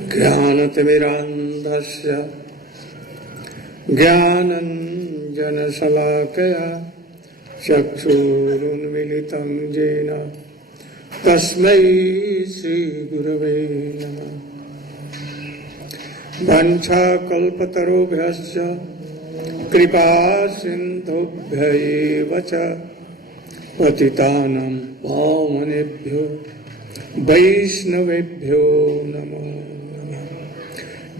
अज्ञानतिमिरान्धस्य ज्ञानञ्जनशलाकया चक्षुरुन्मीलितं येन तस्मै श्रीगुरवे नमः। वंशाकल्पतरुभ्यश्च कृपासिन्धुभ्य एव च पतितानां पावनेभ्यो वैष्णवेभ्यो नमो नमः।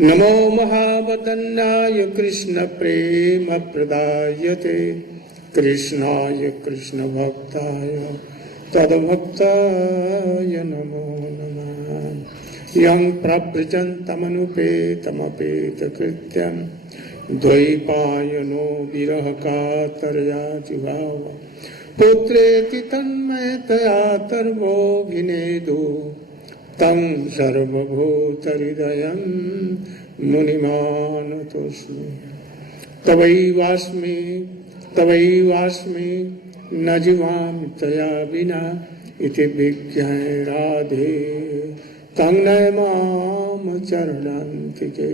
नमो महावदन्याय कृष्णप्रेमप्रदायते कृष्णाय कृष्णभक्ताय तद्भक्ताय नमो नमः। यं प्रव्रजन्तमनुपेतमपेतकृत्यं द्वैपायनो विरहकातरया जुहाव पुत्रेति तन्मयतया तर्वोऽभिनेदु तं सर्वभूतहृदयं मुनिमानतोऽस्मि। तवैवास्मि न जीवामि तया विना इति विज्ञाय राधे तं नयमाम चरणान्तिके।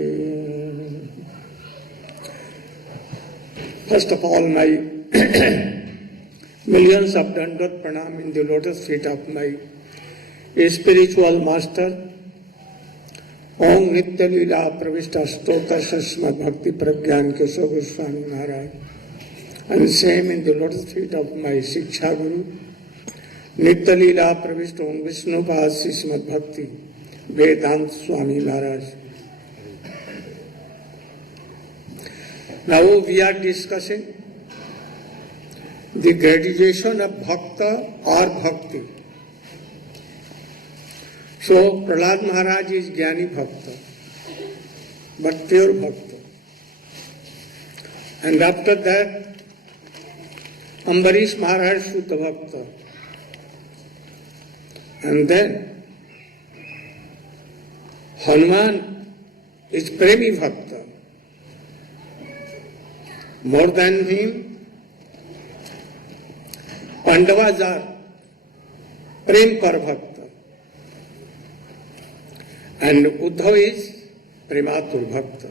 First of all, my millions of dandat pranam in the lotus feet of my spiritual master, Om Nitya Leela Pravishta Stota Sasma Bhakti Pragyan Keshav Goswami Maharaj, and same in the lotus feet of my Shiksha Guru, Nitya Leela Pravishta Om Vishnu Pasi Srimad Bhakti Vedant Swami Maharaj. Now we are discussing the gradation of bhakta or bhakti. So Prahlad Maharaj is Jnani Bhakta, but pure Bhakta. And after that, Ambarish Maharaj Shuddha Bhakta. And then Hanuman is Premi Bhakta. More than him, Pandavas are Prem Par Bhakta. And Uddhav is Prematur Bhakta.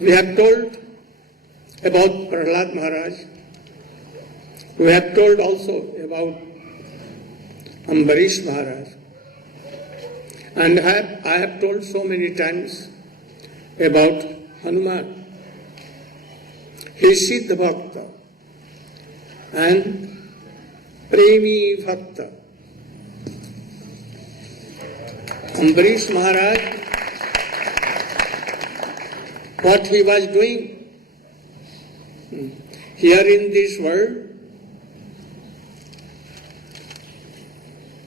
We have told about Prahlad Maharaj. We have told also about Ambarish Maharaj. And I have told so many times about Hanuman. He is Siddha Bhakta and Premi Bhakta. Ambarish Maharaj, what he was doing here in this world,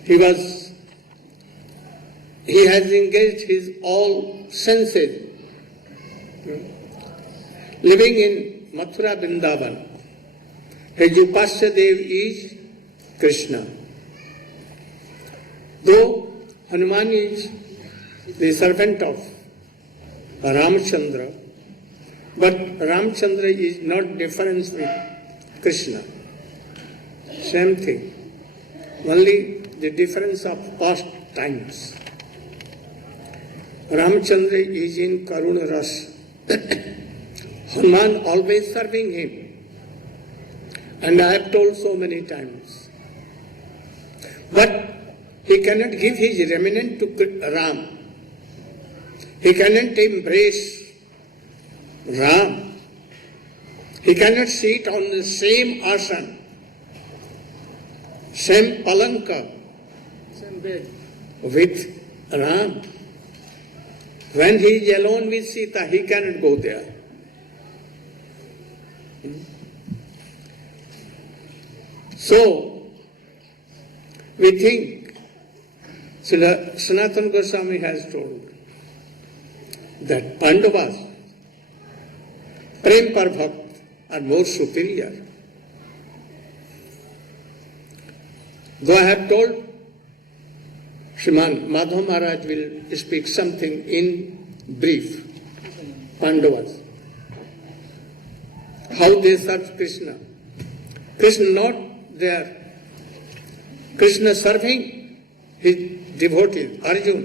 he has engaged his all senses, living in Mathura Vrindavan. His Upasya Dev is Krishna. Though Hanuman is the servant of Ramchandra, but Ramchandra is not different with Krishna. Same thing. Only the difference of past times. Ramchandra is in Karuna Ras. Hanuman always serving him. And I have told so many times. But he cannot give his remnant to Ram. He cannot embrace Ram. He cannot sit on the same asana, same palanka, same bed with Ram. When he is alone with Sita, he cannot go there. So, we think Sanatana Goswami has told that Pandavas, Prem Par Bhakt, are more superior. Though I have told, Shriman Madhav Maharaj will speak something in brief. Pandavas, how they serve Krishna. Krishna not there. Krishna serving his devotees, Arjun.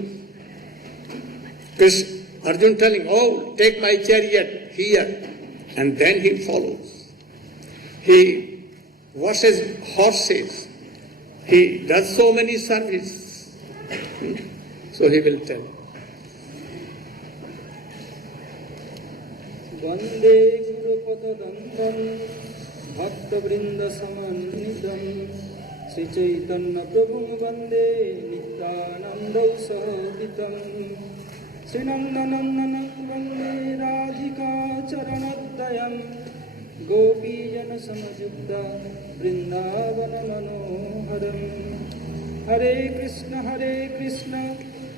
Arjun telling, oh, take my chariot here. And then he follows. He washes horses. He does so many services. So he will tell. Vande Guru Padadantam Bhakta Vrinda Samanitam Sri Chaitanya Prabhum Vande Nityananda Sahavitam Sri Nandanandanam Vande Radhika Charanadayam Gopi Jana Samajukta Vrindavana Manoharam Hare Krishna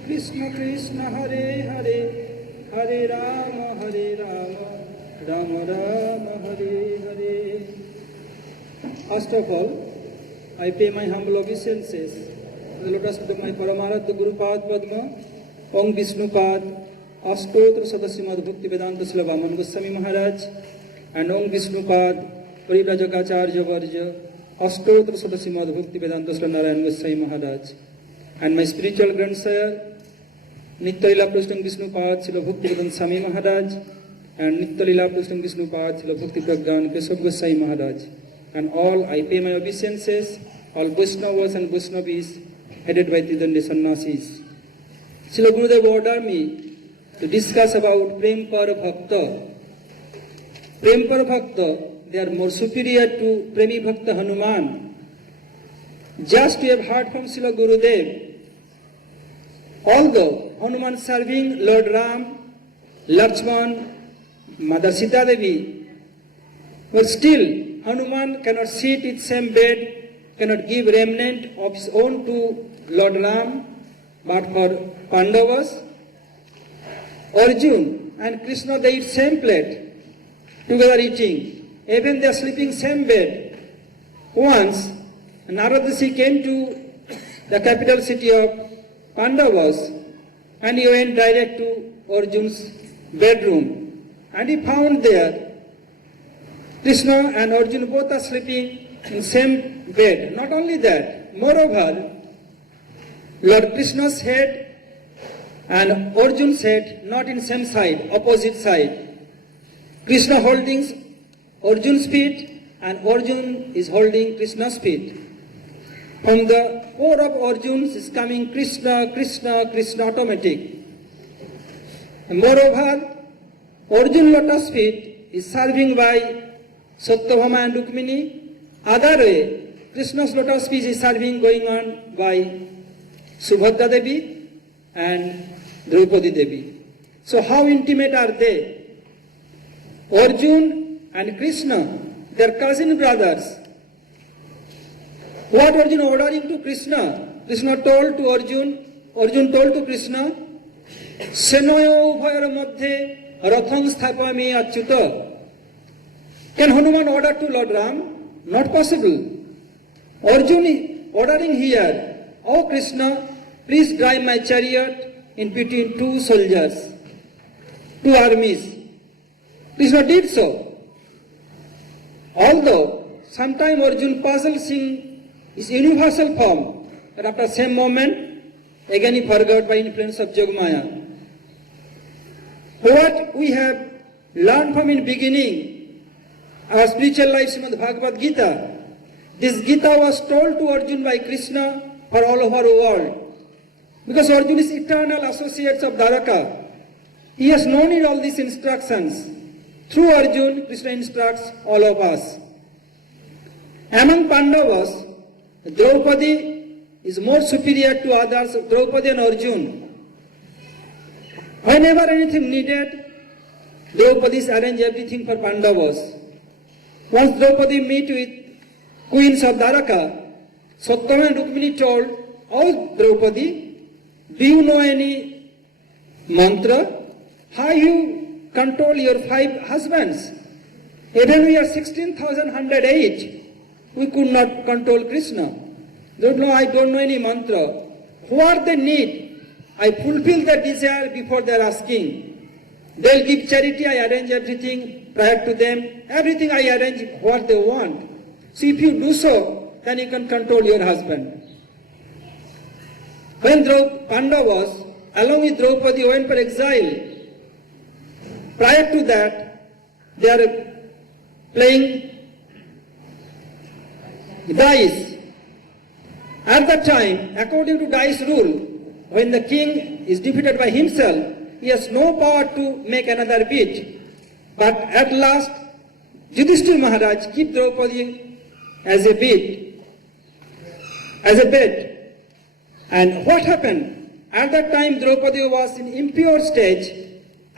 Krishna Krishna Hare Hare Hare Rama Rama Rama Hare Hare. First of all, I pay my humble obeisances to the lotus feet of my Paramaratha Guru Pad Padma, Om Vishnu Pad, Ashtotra Sadasrimad Bhakti Vedanta Srila Vaman Goswami Maharaj, and Om Vishnu Pad, Paribrajakacharya Varja, Ashtotra Sadasrimad Bhakti Vedanta Srila Narayana Swami Maharaj, and my spiritual grandsire, Nitya Prastham Vishnu Pad, Srila Bhakti Vedanta Swami Maharaj, and Nitya Prastham Vishnu Pad, Srila Bhakti Pragyan Keshav Goswami Maharaj. And all I pay my obeisances, all Vaishnavas and Vaishnavis, headed by Tridandi Sannyasis. Srila Gurudev ordered me to discuss about Prem Par Bhakta. Prem Par Bhakta, they are more superior to Premi Bhakta Hanuman. Just we have heard from Srila Gurudev, although Hanuman serving Lord Ram, Lakshman, Mother Sita Devi, but still Hanuman cannot sit in same bed, cannot give remnant of his own to Lord Ram, but for Pandavas, Arjun and Krishna, they eat same plate, together eating. Even they are sleeping same bed. Once, Narada came to the capital city of Pandavas, and he went direct to Arjun's bedroom, and he found there Krishna and Arjun both are sleeping in same bed. Not only that, moreover, Lord Krishna's head and Arjun's head not in same side, opposite side. Krishna holding Arjun's feet and Arjun is holding Krishna's feet. From the core of Arjun is coming Krishna, Krishna, Krishna automatic. And moreover, Arjun lotus feet is serving by Satyabhama and Rukmini. Other way, Krishna's lotus feet is serving going on by Subhadra Devi and Draupadi Devi. So how intimate are they? Arjun and Krishna, they are cousin brothers. What Arjun ordering to Krishna? Krishna told to Arjun, Arjun told to Krishna, Senoyo Ubhayar Madhye Rathang Sthapami Achyuta. Can Hanuman order to Lord Ram? Not possible. Arjun is ordering here, oh Krishna, please drive my chariot in between two soldiers, two armies. Krishna did so. Although sometime Arjun puzzles in his universal form, but after same moment, again he forgot by influence of Yogamaya. What we have learned from in beginning, our spiritual life, Srimad Bhagavad Gita, this Gita was told to Arjun by Krishna for all over the world. Because Arjun is eternal associates of Dwaraka. He has no need all these instructions. Through Arjun, Krishna instructs all of us. Among Pandavas, Draupadi is more superior to others, Draupadi and Arjun. Whenever anything needed, Draupadi arrange everything for Pandavas. Once Draupadi meet with queens of Dwaraka, Satyabhama and Rukmini told, oh Draupadi, do you know any mantra? How you control your 5 husbands? Even we are 16,108, we could not control Krishna. They don't know, I don't know any mantra. What they need, I fulfill their desire before they are asking. They'll give charity, I arrange everything prior to them. Everything I arrange what they want. So if you do so, then you can control your husband. When Pandavas, along with Draupadi, went for exile, prior to that, they are playing dice. At that time, according to dice rule, when the king is defeated by himself, he has no power to make another bid. But at last, Yudhishthira Maharaj keep Draupadi as a bid, as a bet. And what happened? At that time, Draupadi was in impure stage.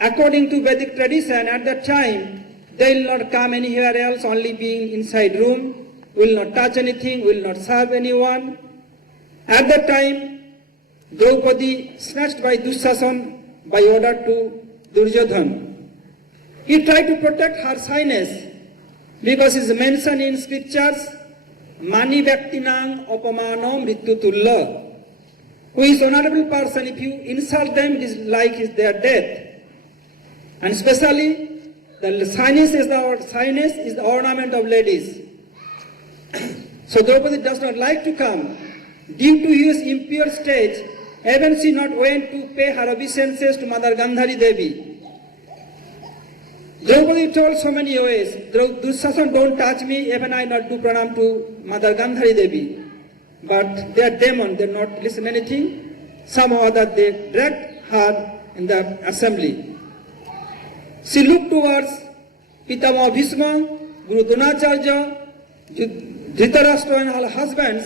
According to Vedic tradition, at that time, they will not come anywhere else, only being inside room, will not touch anything, will not serve anyone. At that time, Draupadi snatched by Dushasan by order to Duryodhana. He tried to protect her shyness because it is mentioned in scriptures, Mani Vyaktinang Opamano Mrittutulla. Who is honorable person, if you insult them, it is like their death. And especially, the shyness is the ornament of ladies. So Draupadi does not like to come. Due to his impure state, even she not went to pay her obeisances to Mother Gandhari Devi. Draupadi told so many ways, Dushasana, don't touch me, even I not do pranam to Mother Gandhari Devi. But they are demon, they not listen anything. Somehow or other they dragged her in the assembly. She looked towards Pitama Bhishma, Guru Dronacharya, Dhritarashtra and her husbands.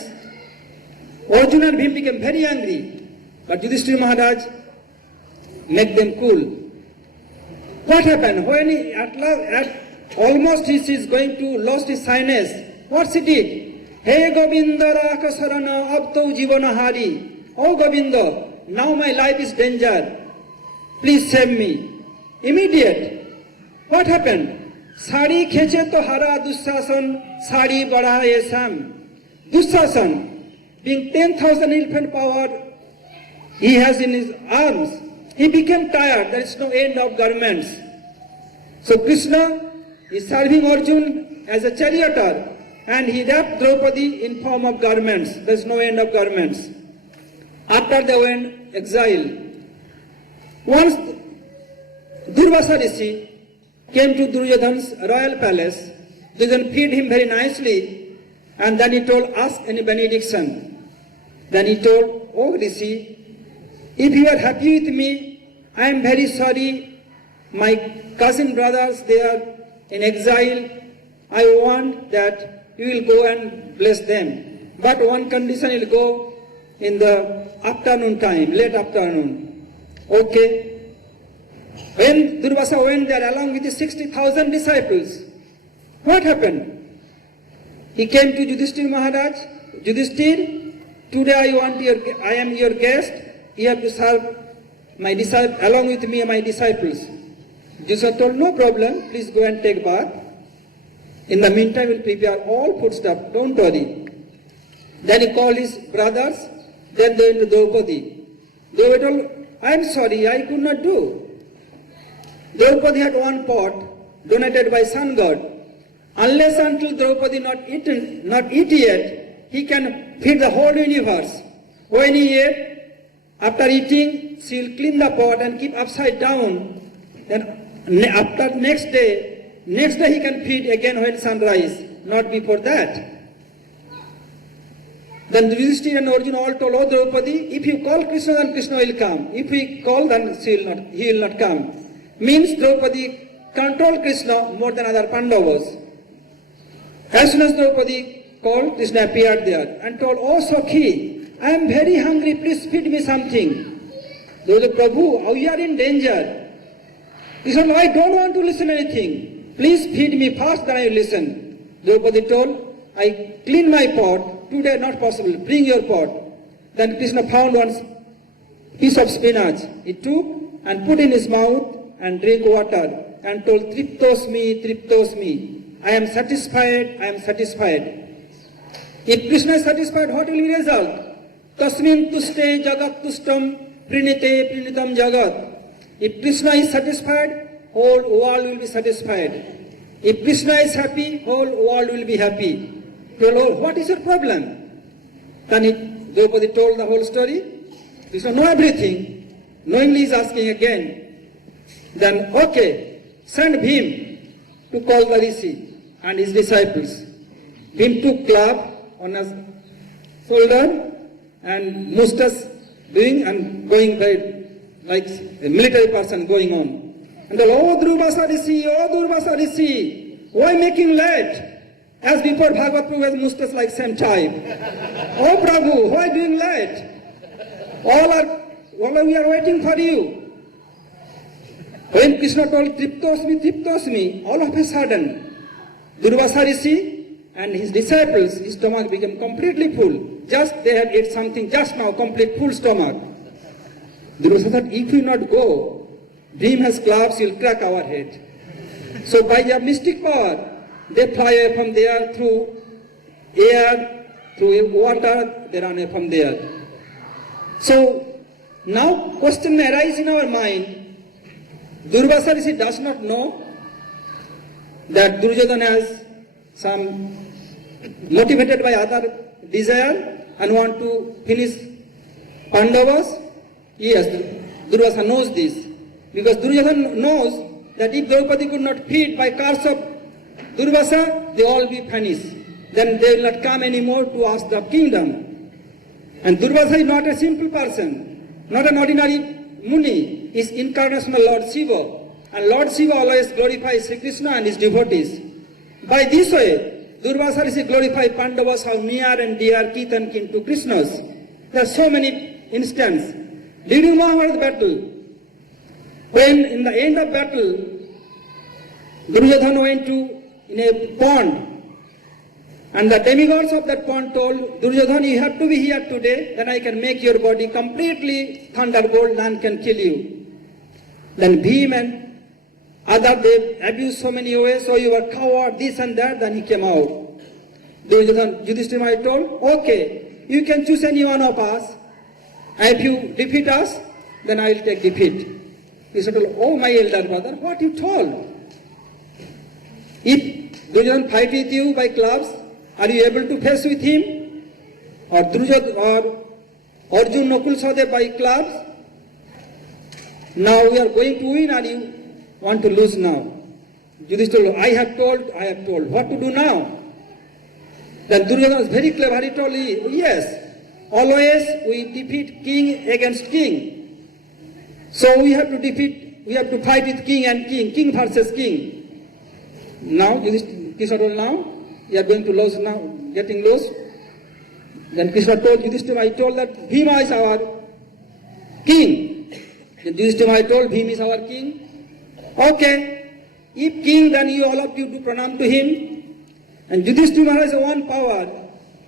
Arjuna and Bhim became very angry, but Yudhishthira Maharaj made them cool. What happened? When he almost he is going to lose his shyness, what he did? Hey Govinda Raka Sarana Abto Jivana Hari. Oh Govinda, now my life is danger. Please save me. Immediate. What happened? Sari kheche to hara Dushasan, sari bada sam. Dushasan, being 10,000 elephant power he has in his arms, he became tired. There is no end of garments. So Krishna is serving Arjuna as a charioteer, and he wrapped Draupadi in form of garments. There is no end of garments. After they went exile, once Durvasa Rishi came to Duryodhana's royal palace, Duryodhana feed him very nicely, and then he told, ask any benediction. Then he told, oh Rishi, if you are happy with me, I am very sorry. My cousin brothers, they are in exile. I want that you will go and bless them. But one condition, you will go in the afternoon time, late afternoon. Okay. When Durvasa went there along with the 60,000 disciples, what happened? He came to Yudhishthira Maharaj. Yudhishthira, today I am your guest. You have to serve my disciple along with me and my disciples. Jesus told, no problem, please go and take bath. In the meantime, we'll prepare all food stuff, don't worry. Then he called his brothers, then they went to Draupadi. They were told, I am sorry, I could not do. Draupadi had one pot donated by sun god. Unless until Draupadi not eat yet, he can feed the whole universe. When he ate, after eating, she will clean the pot and keep upside down. Then after next day he can feed again when sunrise, not before that. Then Yudhishthira and Arjuna all told, oh Draupadi, if you call Krishna, then Krishna will come. If we call, then he will not come. Means Draupadi controlled Krishna more than other Pandavas. As soon as Draupadi called, Krishna appeared there and told, oh Sakhi, I am very hungry, please feed me something. They said, Prabhu, we are in danger. He said, I don't want to listen anything. Please feed me first, then I will listen. Draupadi told, I clean my pot, today not possible, bring your pot. Then Krishna found one piece of spinach. He took and put in his mouth and drank water and told, Triptos me. I am satisfied, I am satisfied. If Krishna is satisfied, what will be the result? Tasmin tuste jagat tustam prinite prinitam jagat. If Krishna is satisfied, whole world will be satisfied. If Krishna is happy, whole world will be happy. Well, what is your problem? Then Draupadi told the whole story. Krishna know everything. Knowingly is asking again. Then, okay, send Bhim to call the Rishi and his disciples. Bhim took club on his shoulder and mustache doing and going like a military person going on. And oh Durvasa Rishi, why making late? As before Bhagavad Prabhu has mustache like same type. Oh Prabhu, why doing late? All we are waiting for you. When Krishna told Triptosmi, all of a sudden, Durvasa Rishi and his disciples, his stomach became completely full. Just they had ate something just now, complete full stomach. Durvasa thought, if you not go, Bhim has clubs, he'll crack our head. So by their mystic power, they fly away from there through air, through water, they run away from there. So now question may arise in our mind, Durvasa Rishi does not know that Duryodhana has some motivated by other desire and want to finish Pandavas. Yes, Durvasa knows this. Because Duryodhana knows that if Draupadi could not feed by curse of Durvasa, they all be vanished. Then they will not come anymore to ask the kingdom. And Durvasa is not a simple person, not an ordinary Muni. He is incarnational Lord Shiva. And Lord Shiva always glorifies Sri Krishna and his devotees. By this way, Durvasa Rishi glorified Pandavas how near and dear, kith and kin to Krishna's. There are so many instances. During Mahabharata battle, when in the end of battle, Duryodhana went to in a pond, and the demigods of that pond told Duryodhana, you have to be here today, then I can make your body completely thunderbolt, none can kill you. Then Bhim and other they abused so many ways, so you are coward, this and that, then he came out. Duryodhana, Yudhishthira told, okay, you can choose any one of us, and if you defeat us, then I will take defeat. He said, oh my elder brother, what you told? If Duryodhana fight with you by clubs, are you able to face with him? Or Arjun Nakul Sahadev by clubs? Now we are going to win and you want to lose now. Yudhishthira, I have told. What to do now? Then Duryodhana was very clever. He told, yes, always we defeat king against king. So we have to fight with king and king versus king. Now, Krishna told, now, you are going to lose now, getting lost. Then Krishna told Yudhishthira, I told that Bhima is our king. Then Yudhishthira told, Bhima is our king. Okay, if king, then you all of you do pranam to him. And Yudhishthira has one power.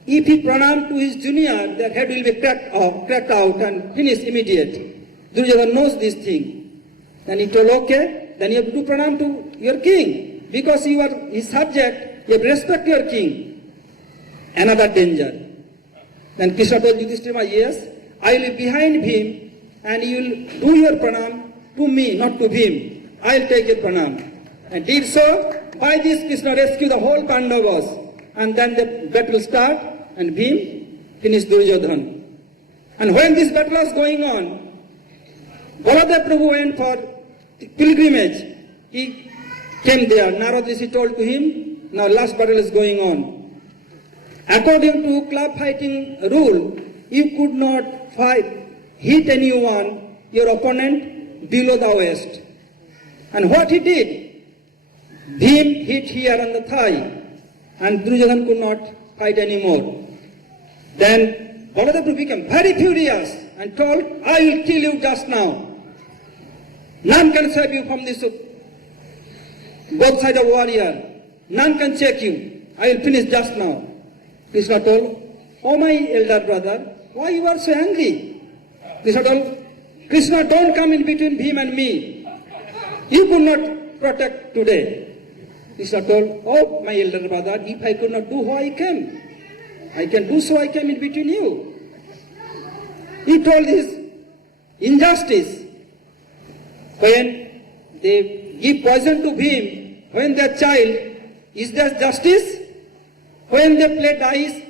If he pranam to his junior, their head will be cracked out and finished immediate. Duryodhana knows this thing. Then he told, okay, then you have to do pranam to your king. Because you are his subject, you have to respect your king. Another danger. Then Krishna told Yudhishthira, yes, I will be behind him and you will do your pranam to me, not to him. I will take your pranam. And did so. By this Krishna rescued the whole Pandavas. And then the battle start and Bhim finished Duryodhana. And when this battle was going on, Baladev Prabhu went for pilgrimage. He came there. Narad Rishi told to him, now last battle is going on. According to club fighting rule, you could not hit anyone, your opponent, below the waist. And what he did, Bhim hit here on the thigh, and Duryodhana could not fight anymore. Then Baladev Prabhu became very furious and told, I will kill you just now. None can save you from this both sides of warrior. None can check you. I will finish just now. Krishna told, oh my elder brother, why you are so angry? Krishna told, Krishna, don't come in between Bhim and me. You could not protect today. Krishna told, oh my elder brother, if I could not do why I came. I can do so, I came in between you. He told his injustice. When they give poison to Bhim, when their child, is there justice? When they play dice,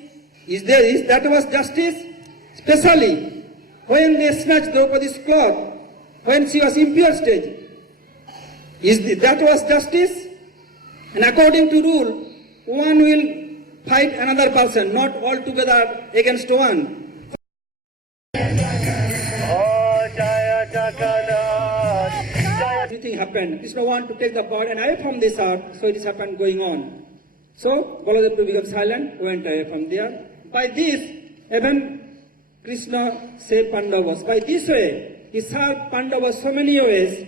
is that was justice? Especially when they snatched Draupadi's cloth, when she was impure stage. That was justice? And according to rule, one will fight another person, not all together against one. Everything happened. Krishna wanted to take the body and away from this earth, so it is happened going on. So Baladev became silent, went away from there. By this, even Krishna saved Pandavas. By this way, he served Pandavas so many ways.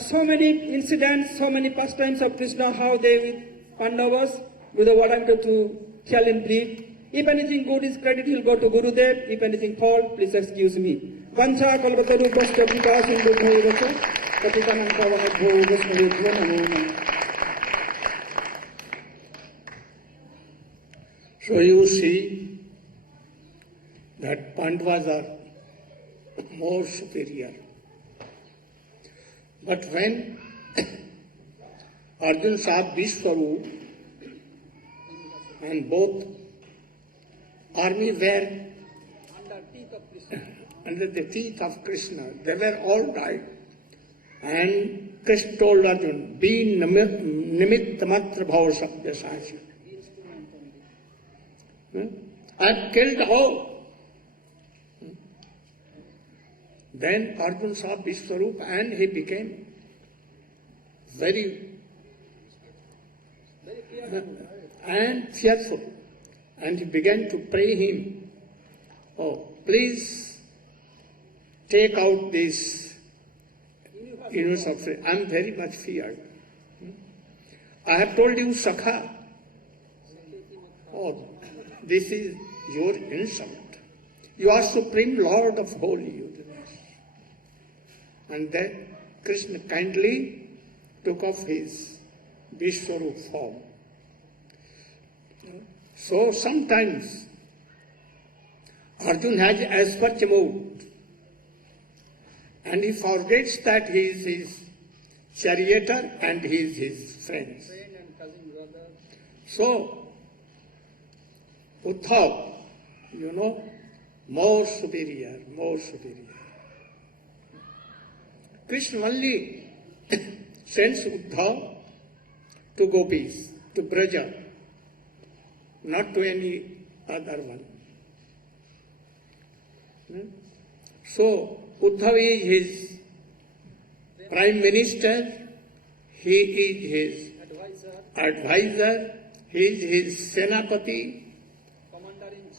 So many incidents, so many pastimes of Krishna, how they with Pandavas, with the what I'm going to tell in brief. If anything good is credit, he'll go to Gurudev. If anything false, please excuse me. Vancha kalpataru pastabhika sindhu bhayavasa patitanam pavanabho vasmayudhya namo namo. So you see that Pandavas are more superior. But when Arjun saw Vishwarup and both army were under the teeth of Krishna, they were all died. And Krishna told Arjun, be nimitta-matra bhava sabya sasya. I have killed all. Then Arjun saw Vishwarup and he became very and fearful. And he began to pray him, oh, please take out this universe of fear. I am very much feared. I have told you, Sakha, oh, this is your insult. You are Supreme Lord of Holy Universe. And then Krishna kindly took off his Vishwarup form. So sometimes Arjun has as much mood and he forgets that he is his charioteer and he is his friend. So Uddhav, more superior. Krishna only sends Uddhav to gopis, to Braja, not to any other one. So Uddhav is his prime minister, he is his advisor, he is his senapati,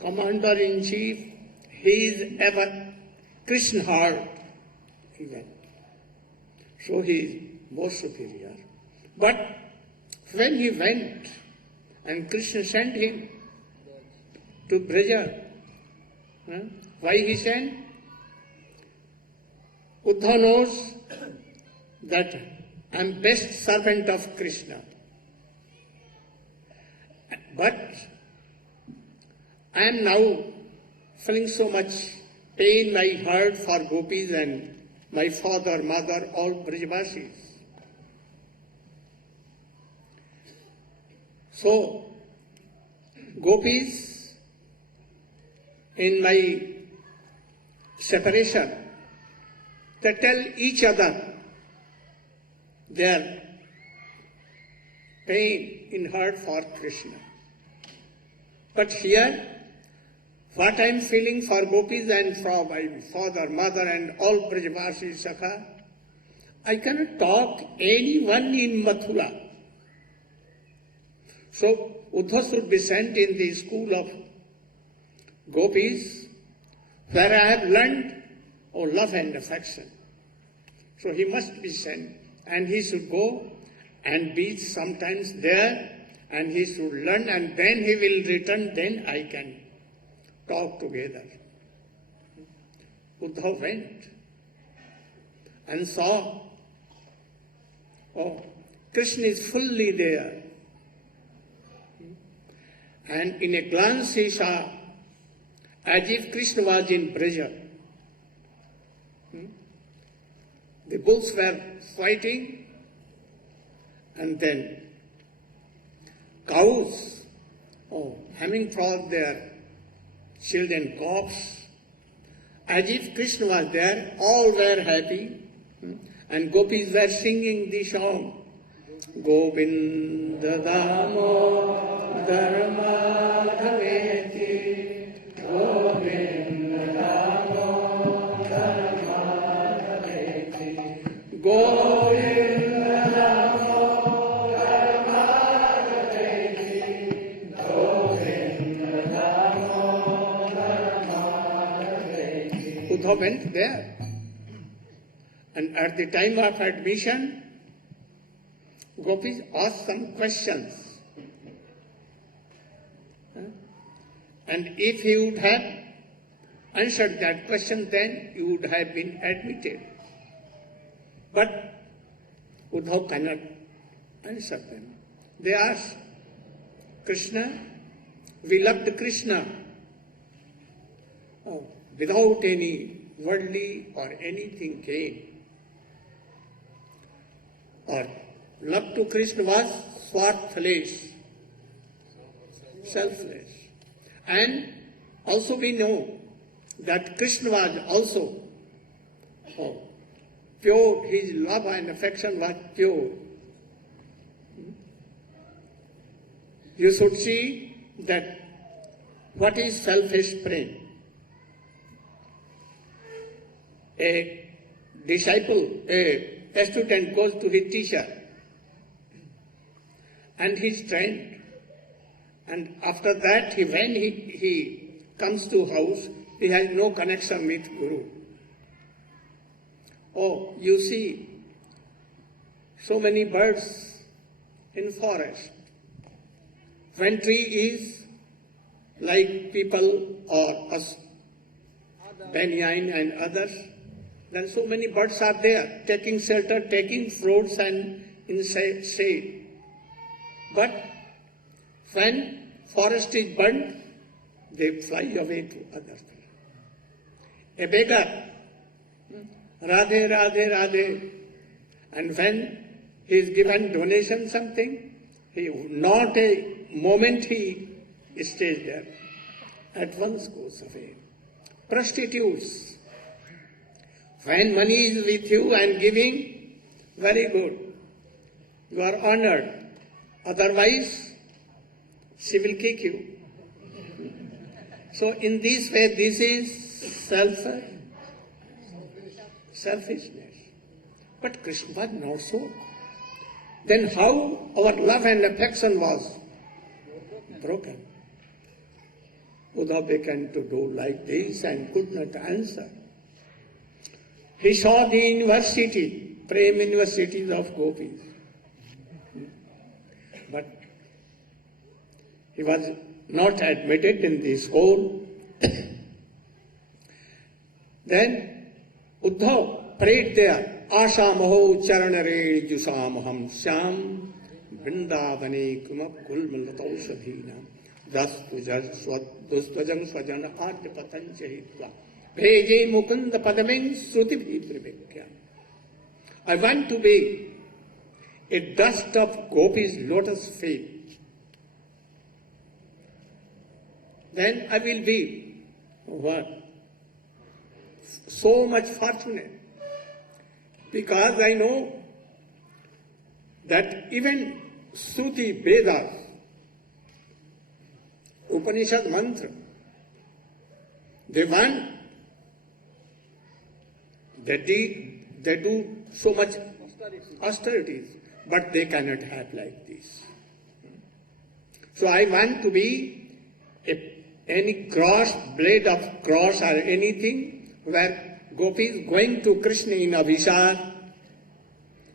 commander-in-chief, he is ever Krishna heart even. So he is more superior. But when he went and Krishna sent him to Braja, why he sent? Uddhav knows that I am best servant of Krishna. But I am now feeling so much pain I heard for gopis and my father, mother, all Brajavasis. So, gopis, in my separation, they tell each other their pain in heart for Krishna. But here, what I am feeling for gopis and for my father, mother and all Brajavasi Sakha, I cannot talk anyone in Mathura. So Uddhav should be sent in the school of gopis, where I have learned love and affection. So he must be sent, and he should go and be sometimes there, and he should learn, and then he will return, then I can talk together. Uddhav went and saw, Krishna is fully there. And in a glance he saw, as if Krishna was in Braja. The bulls were fighting, and then cows, having for their children calves, as if Krishna was there, all were happy, and gopis were singing the song. Govinda Damodar Madhaveti, Govinda Damodar Madhaveti, Govinda Damodar Madhaveti, Govinda Damodar Madhaveti. Uddhav went there. And at the time of admission, gopis asked some questions. And if he would have answered that question, then he would have been admitted. But Uddhav cannot answer them. They asked, Krishna, we loved Krishna without any worldly or anything gain. Or love to Krishna was swarthless, selfless. And also we know that Krishna was also pure, his love and affection was pure. You should see that what is selfish prem. A disciple, a student goes to his teacher and he's trained, and after that when he comes to house, he has no connection with Guru. Oh, you see so many birds in forest. When tree is like people or us, banyan and others, then so many birds are there, taking shelter, taking fruits and in shade. But when forest is burnt, they fly away to other things. A beggar, Radhe, Radhe, Radhe, and when he is given donation something, not a moment he stays there, at once goes away. Prostitutes, when money is with you and giving, very good, you are honored. Otherwise, she will kick you. So in this way, this is selfishness. But Krishna was not so. Then how our love and affection was broken? Uddhav began to do like this and could not answer. He saw the university, prem universities of gopis. But he was not admitted in the school. Then Uddhav prayed there, Asha Maho Charanare Jusamaham Sham Vrindavane Kumap Kulmalatausadhina Dustujang Swajana Adipatan Chahitva Veje Mukunda Padameng Sruti Bhibrivekya. I want to be a dust of gopis' lotus feet. Then I will be what? So much fortunate. Because I know that even Shruti, Vedas, Upanishad mantra, they want, they do so much austerities, but they cannot have like this. So I want to be any cross, blade of cross or anything where gopis going to Krishna in Abhishek,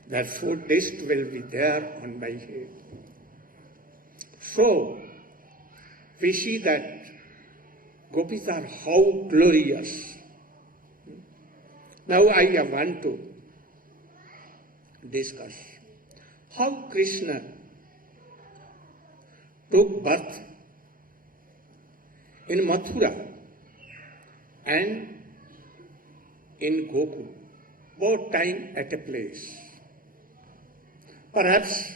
that food dish will be there on my head. So we see that gopis are how glorious. Now I want to discuss how Krishna took birth in Mathura and in Gokul, both time at a place. Perhaps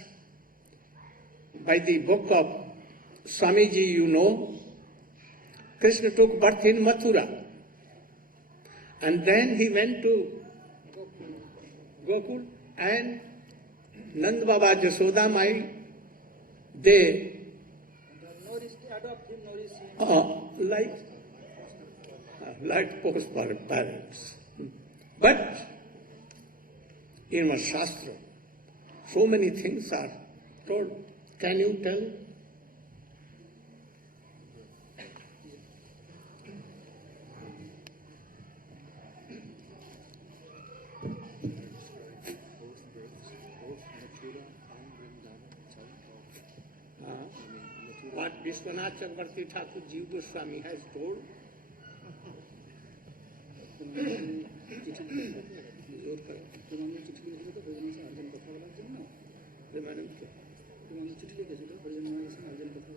by the book of Swamiji, you know, Krishna took birth in Mathura. And then he went to Gokul, and Nand Baba, Jashoda Mai, they like post parents. But in my Shastra, so many things are told. Can you tell? What Vishwanath Chakravarti Thakur Jiv Goswami has told.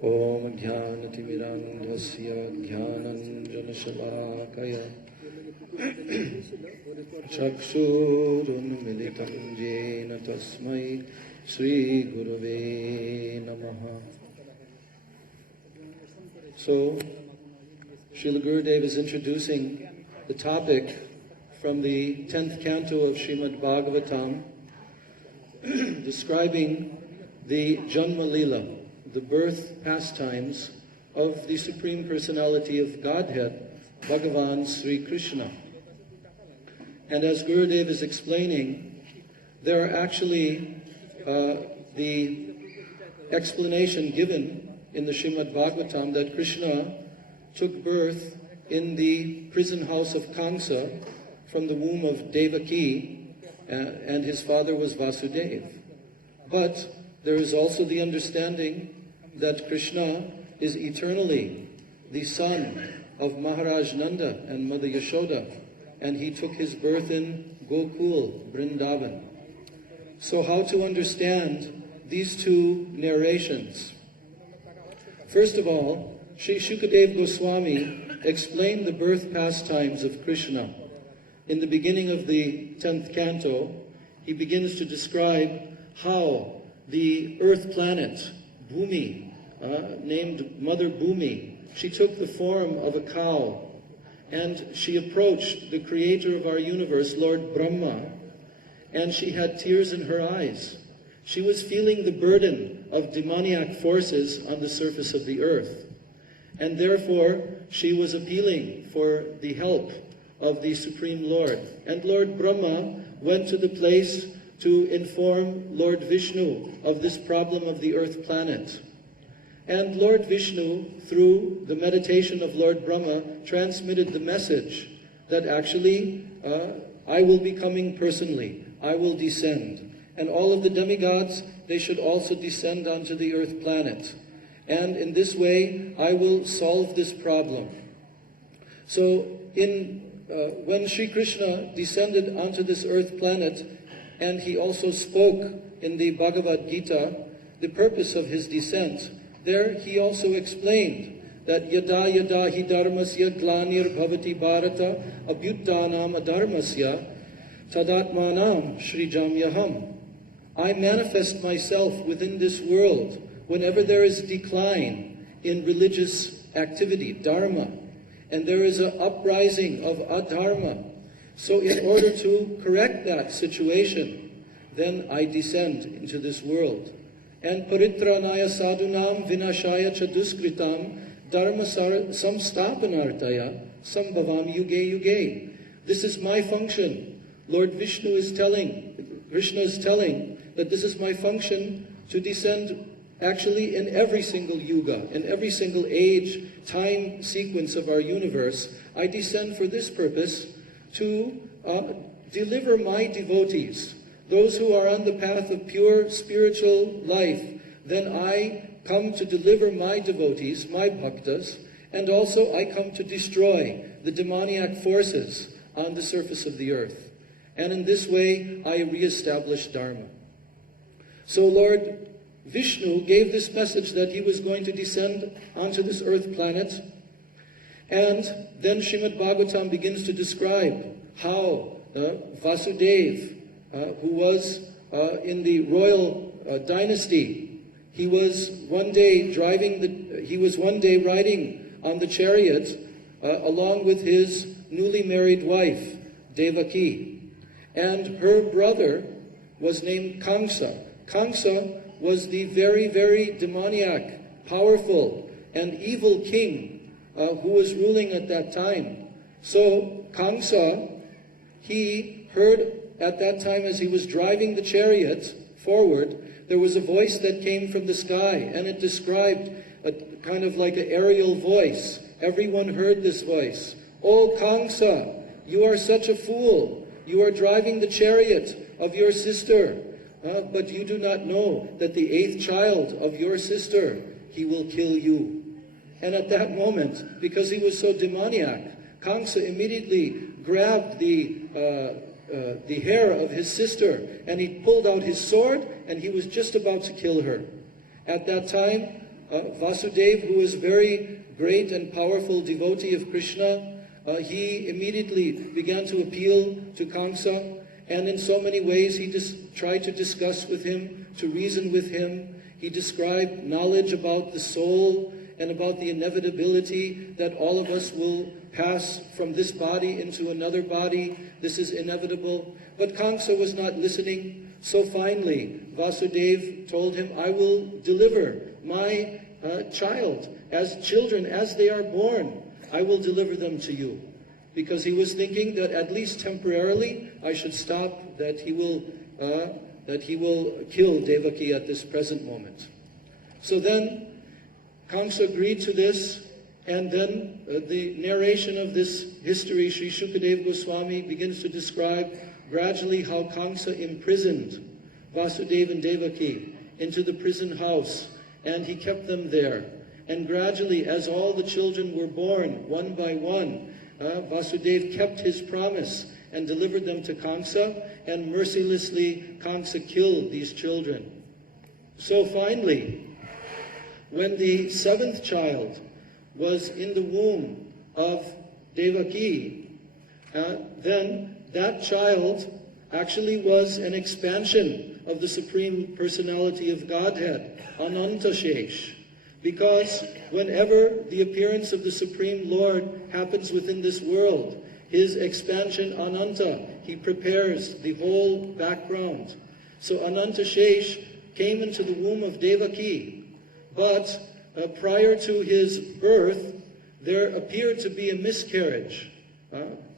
Om Jnanatimirandhasya Jnananjanashalakaya Chakshurunmilitam Jena Tasmai Sri Gurave Namaha. So, Srila Gurudev is introducing the topic from the 10th canto of Srimad Bhagavatam, describing the Janma Lila, the birth pastimes of the Supreme Personality of Godhead, Bhagavan Sri Krishna. And as Gurudev is explaining, there are actually the explanation given in the Srimad Bhagavatam that Krishna took birth in the prison house of Kamsa from the womb of Devaki, and his father was Vasudeva. But there is also the understanding that Krishna is eternally the son of Maharaj Nanda and Mother Yashoda, and he took his birth in Gokul, Vrindavan. So how to understand these two narrations? First of all, Sri Shukadev Goswami explained the birth pastimes of Krishna. In the beginning of the 10th canto, he begins to describe how the earth planet, Bhumi, named Mother Bhumi, she took the form of a cow, and she approached the creator of our universe, Lord Brahma, and she had tears in her eyes. She was feeling the burden of demoniac forces on the surface of the earth, and therefore she was appealing for the help of the Supreme Lord. And Lord Brahma went to the place to inform Lord Vishnu of this problem of the earth planet. And Lord Vishnu, through the meditation of Lord Brahma, transmitted the message that actually, I will be coming personally, I will descend. And all of the demigods, they should also descend onto the earth planet. And in this way, I will solve this problem. So, when Sri Krishna descended onto this earth planet, and he also spoke in the Bhagavad Gita the purpose of his descent, there he also explained that yada yada hi dharmasya glanir bhavati bharata abhyuttanam adharmasya tadatmanam srijamyaham. I manifest myself within this world whenever there is a decline in religious activity, dharma, and there is an uprising of adharma. So in order to correct that situation, then I descend into this world. And paritranaya sadhunam vinashaya chaduskritam dharma samstapanartaya sambhavam yuge yuge. This is my function. Lord Vishnu is telling, Krishna is telling that this is my function to descend actually in every single yuga, in every single age, time sequence of our universe. I descend for this purpose to deliver my devotees, those who are on the path of pure spiritual life. Then I come to deliver my devotees, my bhaktas, and also I come to destroy the demoniac forces on the surface of the earth. And in this way, I reestablish Dharma. So Lord Vishnu gave this message that he was going to descend onto this earth planet. And then Srimad Bhagavatam begins to describe how Vasudeva, who was in the royal dynasty, he was one day riding on the chariot along with his newly married wife, Devaki. And her brother was named Kamsa. Kamsa was the very, very demoniac, powerful, and evil king who was ruling at that time. So Kamsa, he heard at that time as he was driving the chariot forward, there was a voice that came from the sky, and it described a kind of like an aerial voice. Everyone heard this voice. "Oh Kamsa, you are such a fool. You are driving the chariot of your sister, but you do not know that the 8th child of your sister, he will kill you." And at that moment, because he was so demoniac, Kamsa immediately grabbed the hair of his sister, and he pulled out his sword, and he was just about to kill her. At that time, Vasudeva, who was very great and powerful devotee of Krishna, he immediately began to appeal to Kamsa, and in so many ways he tried to discuss with him, to reason with him. He described knowledge about the soul and about the inevitability that all of us will pass from this body into another body. This is inevitable. But Kamsa was not listening. So finally, Vasudeva told him, "I will deliver my child as children as they are born. I will deliver them to you." Because he was thinking that at least temporarily I should stop, that he will kill Devaki at this present moment. So then Kamsa agreed to this, and then the narration of this history, Sri Shukadeva Goswami begins to describe gradually how Kamsa imprisoned Vasudeva and Devaki into the prison house, and he kept them there. And gradually, as all the children were born, one by one, Vasudeva kept his promise and delivered them to Kamsa, and mercilessly Kamsa killed these children. So finally, when the 7th child was in the womb of Devaki, then that child actually was an expansion of the Supreme Personality of Godhead, Anantashesh. Because whenever the appearance of the Supreme Lord happens within this world, his expansion, Ananta, he prepares the whole background. So Anantashesh came into the womb of Devaki, but prior to his birth, there appeared to be a miscarriage.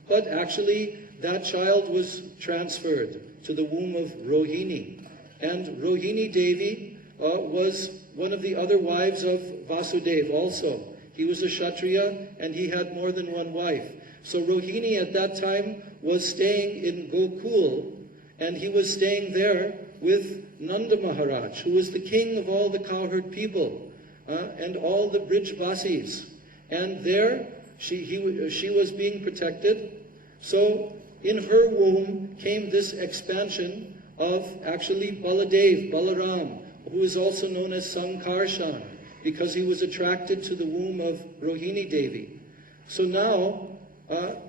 But actually, that child was transferred to the womb of Rohini. And Rohini Devi was one of the other wives of Vasudeva also. He was a Kshatriya, and he had more than one wife. So Rohini at that time was staying in Gokul, and he was staying there with Nanda Maharaj, who was the king of all the cowherd people, and all the Brijvasis. And there she was being protected. So in her womb came this expansion of actually Balaram, who is also known as Sankarshan, because he was attracted to the womb of Rohini Devi. So now,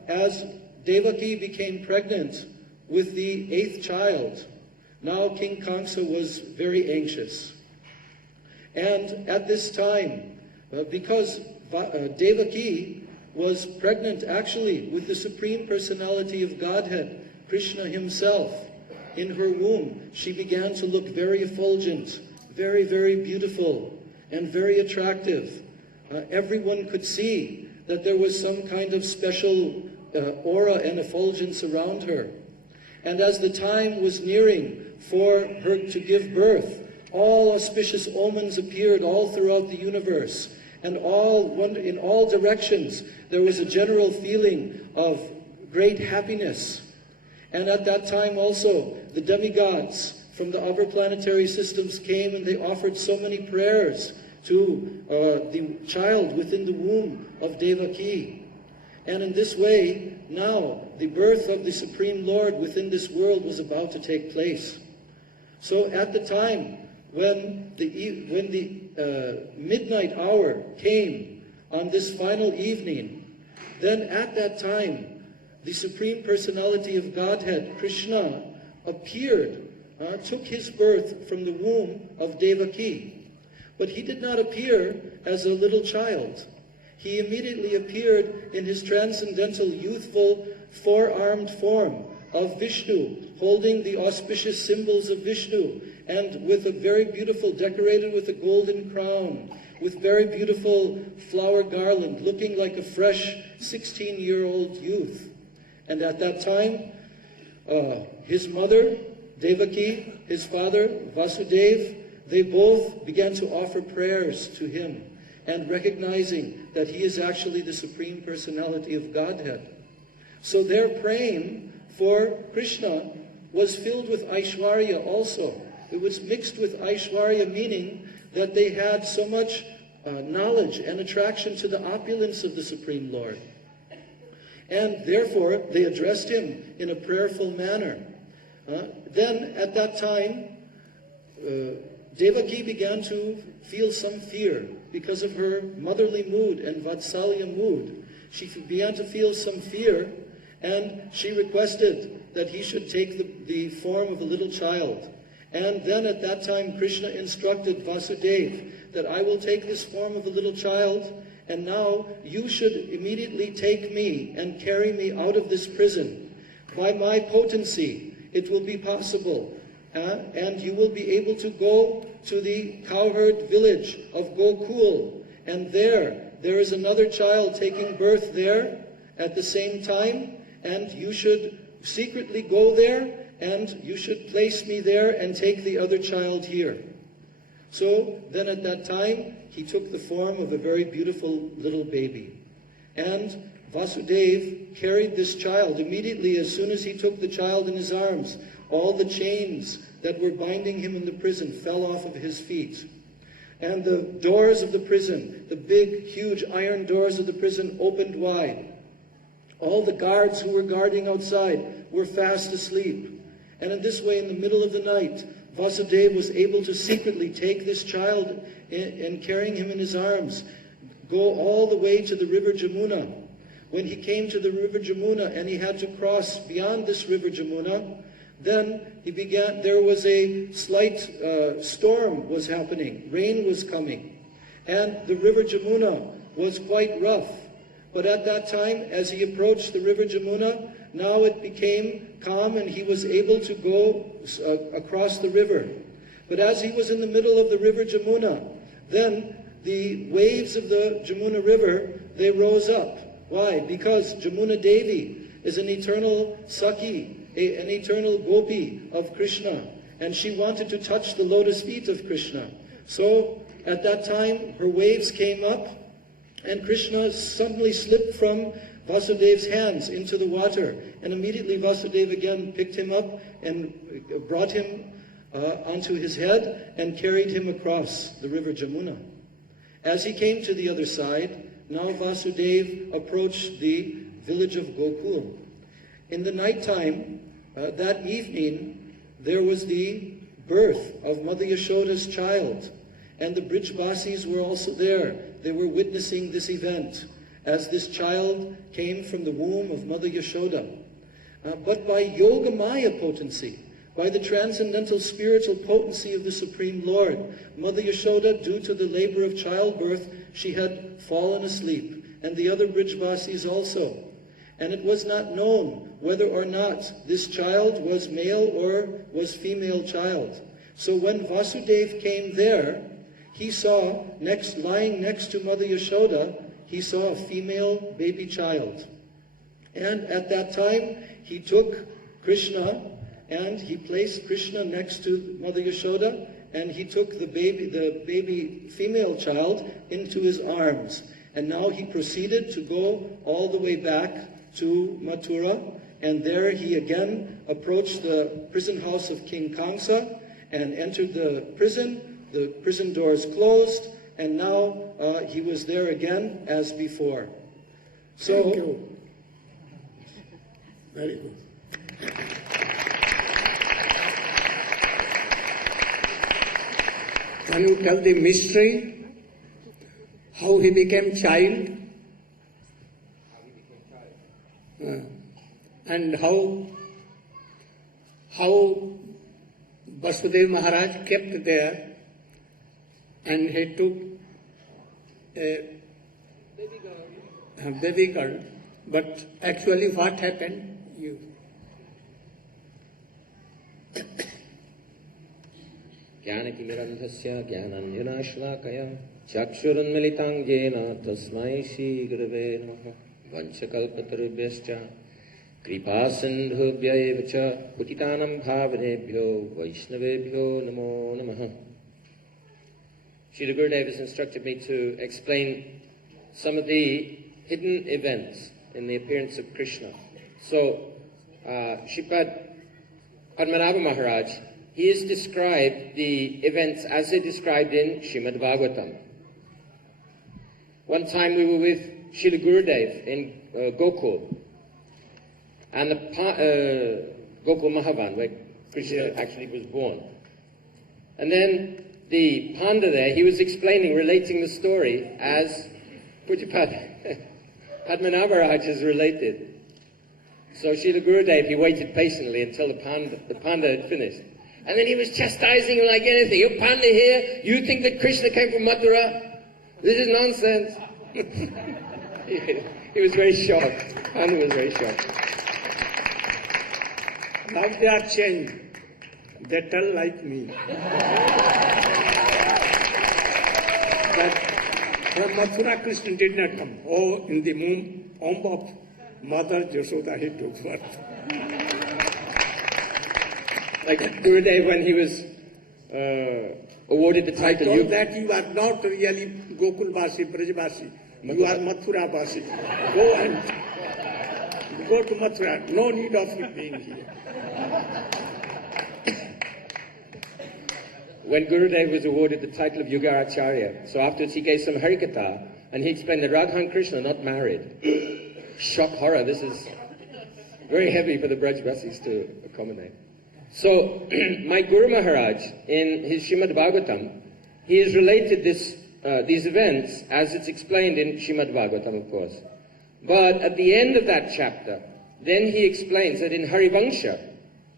as Devaki became pregnant with the 8th child, now King Kamsa was very anxious. And at this time, because Devaki was pregnant actually with the Supreme Personality of Godhead, Krishna himself, in her womb, she began to look very effulgent, very, very beautiful, and very attractive. Everyone could see that there was some kind of special aura and effulgence around her. And as the time was nearing for her to give birth, all auspicious omens appeared all throughout the universe, and in all directions there was a general feeling of great happiness. And at that time also, the demigods from the other planetary systems came, and they offered so many prayers to the child within the womb of Devaki. And in this way, now the birth of the Supreme Lord within this world was about to take place. So at the time when the midnight hour came on this final evening, then at that time the Supreme Personality of Godhead, Krishna, appeared, took his birth from the womb of Devaki. But he did not appear as a little child. he immediately appeared in his transcendental, youthful, four-armed form of Vishnu, holding the auspicious symbols of Vishnu, and with a very beautiful, decorated with a golden crown, with very beautiful flower garland, looking like a fresh 16-year-old youth. And at that time, his mother, Devaki, his father, Vasudev, they both began to offer prayers to him, and recognizing that he is actually the Supreme Personality of Godhead. So their praying for Krishna was filled with Aishwarya also. It was mixed with Aishwarya, meaning that they had so much knowledge and attraction to the opulence of the Supreme Lord. And therefore, they addressed him in a prayerful manner. Then, at that time, Devaki began to feel some fear because of her motherly mood and Vatsalya mood. She began to feel some fear, and she requested that he should take the form of a little child. And then at that time, Krishna instructed Vasudeva that I will take this form of a little child, and now you should immediately take me and carry me out of this prison. By my potency, it will be possible. And you will be able to go to the cowherd village of Gokul. And there is another child taking birth there at the same time. And you should secretly go there, and you should place me there and take the other child here. So then at that time, he took the form of a very beautiful little baby. And Vasudeva carried this child. Immediately, as soon as he took the child in his arms, all the chains that were binding him in the prison fell off of his feet. And the doors of the prison, the big, huge iron doors of the prison, opened wide. All the guards who were guarding outside were fast asleep. And in this way, in the middle of the night, Vasudeva was able to secretly take this child and carrying him in his arms, go all the way to the river Jamuna. When he came to the river Jamuna and he had to cross beyond this river Jamuna, then there was a slight storm was happening. Rain was coming. And the river Jamuna was quite rough. But at that time, as he approached the river Jamuna, now it became calm and he was able to go across the river. But as he was in the middle of the river Jamuna, then the waves of the Jamuna River, they rose up. Why? Because Jamuna Devi is an eternal Sakhi, an eternal Gopi of Krishna. And she wanted to touch the lotus feet of Krishna. So at that time, her waves came up, and Krishna suddenly slipped from Vasudeva's hands into the water. And immediately Vasudeva again picked him up and brought him onto his head and carried him across the river Jamuna. As he came to the other side, now Vasudeva approached the village of Gokul. In the nighttime, that evening, there was the birth of Mother Yashoda's child. And the Brijbasis were also there. They were witnessing this event as this child came from the womb of Mother Yashoda. But by Yogamaya potency, by the transcendental spiritual potency of the Supreme Lord, Mother Yashoda, due to the labor of childbirth, she had fallen asleep, and the other Brijbasis also. And it was not known whether or not this child was male or was female child. So when Vasudeva came there, he saw, lying next to Mother Yashoda, he saw a female baby child. And at that time, he took Krishna and he placed Krishna next to Mother Yashoda, and he took the baby female child into his arms. And now he proceeded to go all the way back to Mathura, and there he again approached the prison house of King Kamsa and entered the prison. The prison doors closed, and now he was there again as before. So, Thank you. Very good. Can you tell the mystery? How he became child? And how Vasudeva Maharaj kept there, and he took a baby girl. But actually what happened? You. ज्ञानतिमिरन्धस्य ज्ञानाञ्जनाश्लाकया चक्षुरुन्मिलितं येन तस्मै श्रीगुरवे नमः वंशकल्पतरुभ्यश्च कृपासिन्धुभ्य एव च पतितानां भावनेभ्यो वैष्णवेभ्यो नमो नमः. Srila Gurudev has instructed me to explain some of the hidden events in the appearance of Krishna. So, Shripad Padmanabha Maharaj, he has described the events as they're described in Srimad Bhagavatam. One time we were with Srila Gurudev in Gokul, and the Gokul Mahavan, where Krishna actually was born. And then the Panda there, he was explaining, relating the story as Pujapad Padmanabha Maharaj is related. So Srila Gurudev, he waited patiently until the Panda had finished. And then he was chastising him like anything. You Panda here, you think that Krishna came from Mathura? This is nonsense. He was very shocked. Panda was very shocked. Now they are changed. They tell like me. But from Mathura, Krishna did not come. Oh, in the womb of Mother Yashoda, he took birth. Like Gurudev, when he was awarded the title. I told that you are not really Gokulvasi, Brajvasi. You are Mathura-vasi. Go to Mathura. No need of you being here. When Gurudev was awarded the title of Yugaracharya, so afterwards he gave some Harikatha, and he explained that Radha and Krishna are not married. Shock, horror, this is very heavy for the Brajvasis to accommodate. So, my Guru Maharaj, in his Srimad Bhagavatam, he has related these events as it's explained in Srimad Bhagavatam, of course. But at the end of that chapter, then he explains that in Harivansha,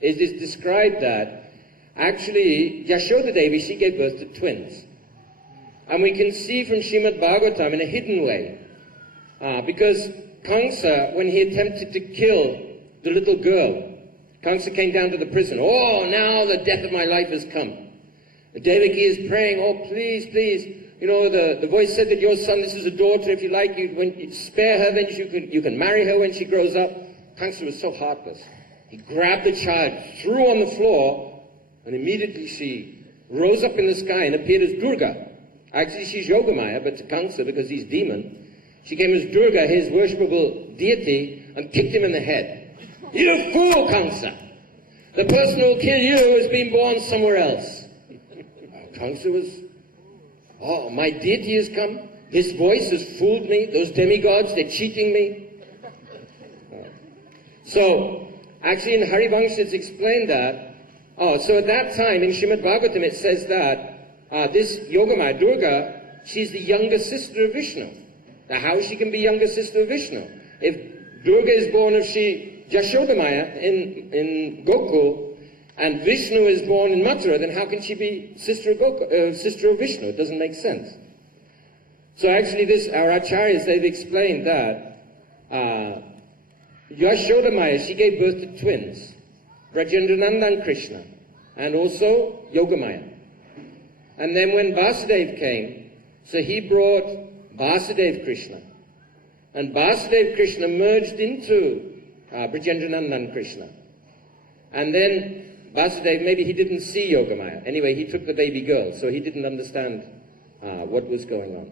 it is described that actually, Yashoda Devi, she gave birth to twins. And we can see from Srimad Bhagavatam in a hidden way, because Kamsa, when he attempted to kill the little girl, Kamsa came down to the prison. Oh, now the death of my life has come. Devaki is praying, oh, please, please. You know, the voice said that your son, this is a daughter, if you like, you spare her, then you can marry her when she grows up. Kamsa was so heartless. He grabbed the child, threw on the floor, and immediately she rose up in the sky and appeared as Durga. Actually, she's Yogamaya, but to Kamsa, because he's demon, she came as Durga, his worshipable deity, and kicked him in the head. You fool, Kamsa! The person who will kill you has been born somewhere else. Kamsa was, oh, my deity has come. His voice has fooled me. Those demigods, they're cheating me. So, actually in Harivansha it's explained that, so at that time in Srimad Bhagavatam it says that this Yogamaya, Durga, she's the younger sister of Vishnu. Now how she can be younger sister of Vishnu? If Durga is born of Yashodamaya in Gokul, and Vishnu is born in Mathura, then how can she be sister of Vishnu? It doesn't make sense. So actually our acharyas, they've explained that Yashodamaya, she gave birth to twins, Brajendrananda and Krishna, and also Yogamaya. And then when Vasudev came, so he brought Vasudev Krishna. And Vasudev Krishna merged into Brajendrananda and Krishna. And then Vasudev, maybe he didn't see Yogamaya. Anyway, he took the baby girl, so he didn't understand what was going on.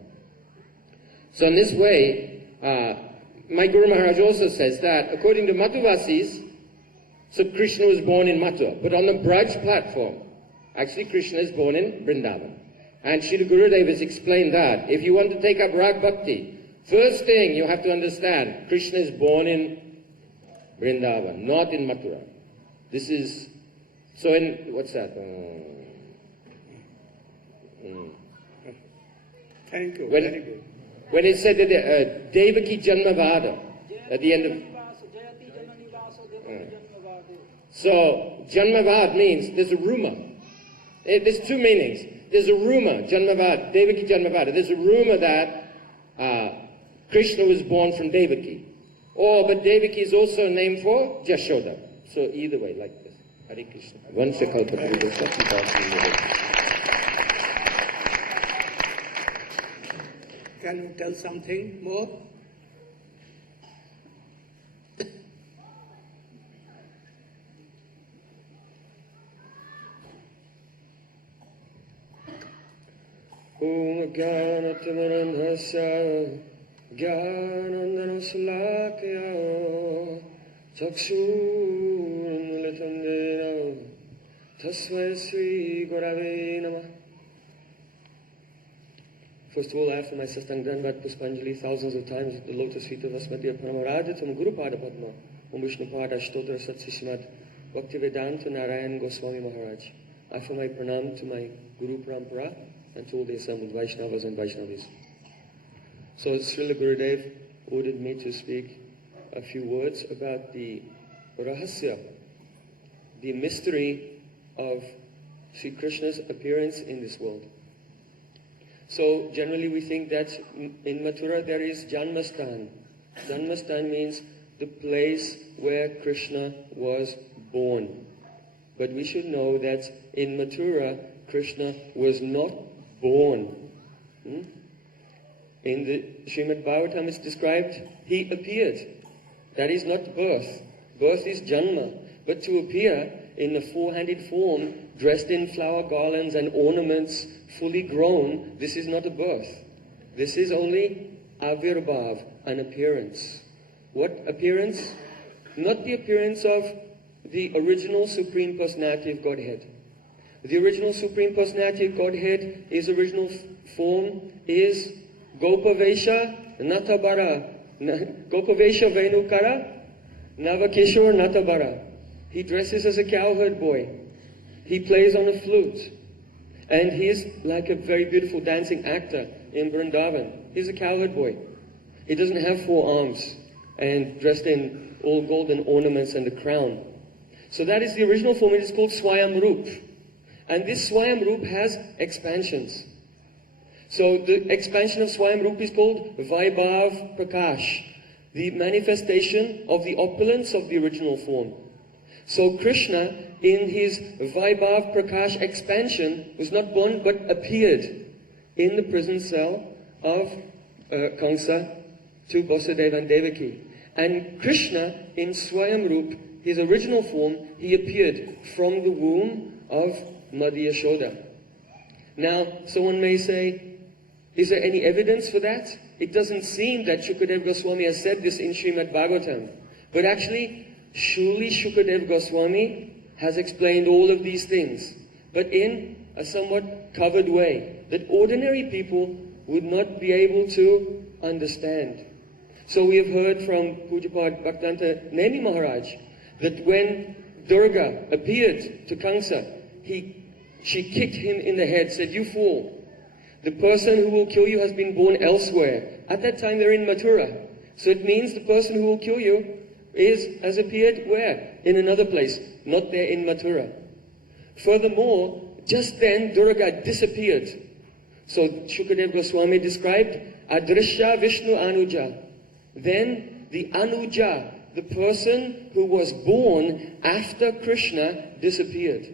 So in this way, my Guru Maharaj also says that according to Mathuvasis, so Krishna was born in Mathura, but on the Braj platform, actually Krishna is born in Vrindavan. And Srila Gurudev has explained that if you want to take up Rag Bhakti, first thing you have to understand, Krishna is born in Vrindavan, not in Mathura. This is, so in, what's that? Thank you, very good. When it said that Devaki Janmavada, at the end of... So, Janmavad means there's a rumor. There's two meanings. There's a rumor, Janmavad, Devaki Janmavada. There's a rumor that Krishna was born from Devaki. Or, but Devaki is also a name for Jashoda. So either way, like this. Hare Krishna. Vansha kalpatarubhya satya. Can you tell something more? Om Jnanatimirandhasya Jnanandanasalakaya Chakshurunmilitam Dena Tasmai Sri Gurave Namah. First of all, after my Sastang Danvat Puspanjali thousands of times at the lotus feet of Asmadya Paramarajatam Guru Pada Padma Om Vishnu Pada Ashtotra Satsishmat Bhaktivedanta Narayana Swami Maharaj. I offer my pranam to my Guru Parampara and to all the assembled Vaishnavas and Vaishnavis. So Srila Gurudev ordered me to speak a few words about the rahasya, the mystery of Sri Krishna's appearance in this world. So generally we think that in Mathura there is Janmastan. Janmastan means the place where Krishna was born. But we should know that in Mathura, Krishna was not born. In the Srimad Bhagavatam it's described, he appeared. That is not birth. Birth is Janma. But to appear in a four-handed form, dressed in flower garlands and ornaments, fully grown, this is not a birth. This is only Avirbhav, an appearance. What appearance? Not the appearance of the original Supreme Personality of Godhead. The original Supreme Personality of Godhead, his original form is Gopavesha Natabara. Gopavesha Venukara Navakishore Natabara. He dresses as a cowherd boy. He plays on a flute. And he is like a very beautiful dancing actor in Vrindavan. He's a cowherd boy. He doesn't have 4 arms and dressed in all golden ornaments and a crown. So that is the original form. It is called Swayam Roop. And this Swayam Roop has expansions. So the expansion of Swayam Roop is called Vaibhav Prakash, the manifestation of the opulence of the original form. So Krishna, in his Vaibhav Prakash expansion, was not born but appeared in the prison cell of Kamsa to Vasudeva and Devaki. And Krishna, in Swayam Roop, his original form, he appeared from the womb of Madhya Yashoda. Now, someone may say, is there any evidence for that? It doesn't seem that Shukadev Goswami has said this in Srimad Bhagavatam. But actually, surely Shukadev Goswami has explained all of these things, but in a somewhat covered way, that ordinary people would not be able to understand. So we have heard from Pujapad Bhaktanta Nemi Maharaj that when Durga appeared to Kamsa, she kicked him in the head, said, "You fool. The person who will kill you has been born elsewhere." At that time they're in Mathura. So it means the person who will kill you has appeared where? In another place, not there in Mathura. Furthermore, just then Durga disappeared. So Shukadev Goswami described Adrishya Vishnu Anuja. Then the Anuja, the person who was born after Krishna, disappeared.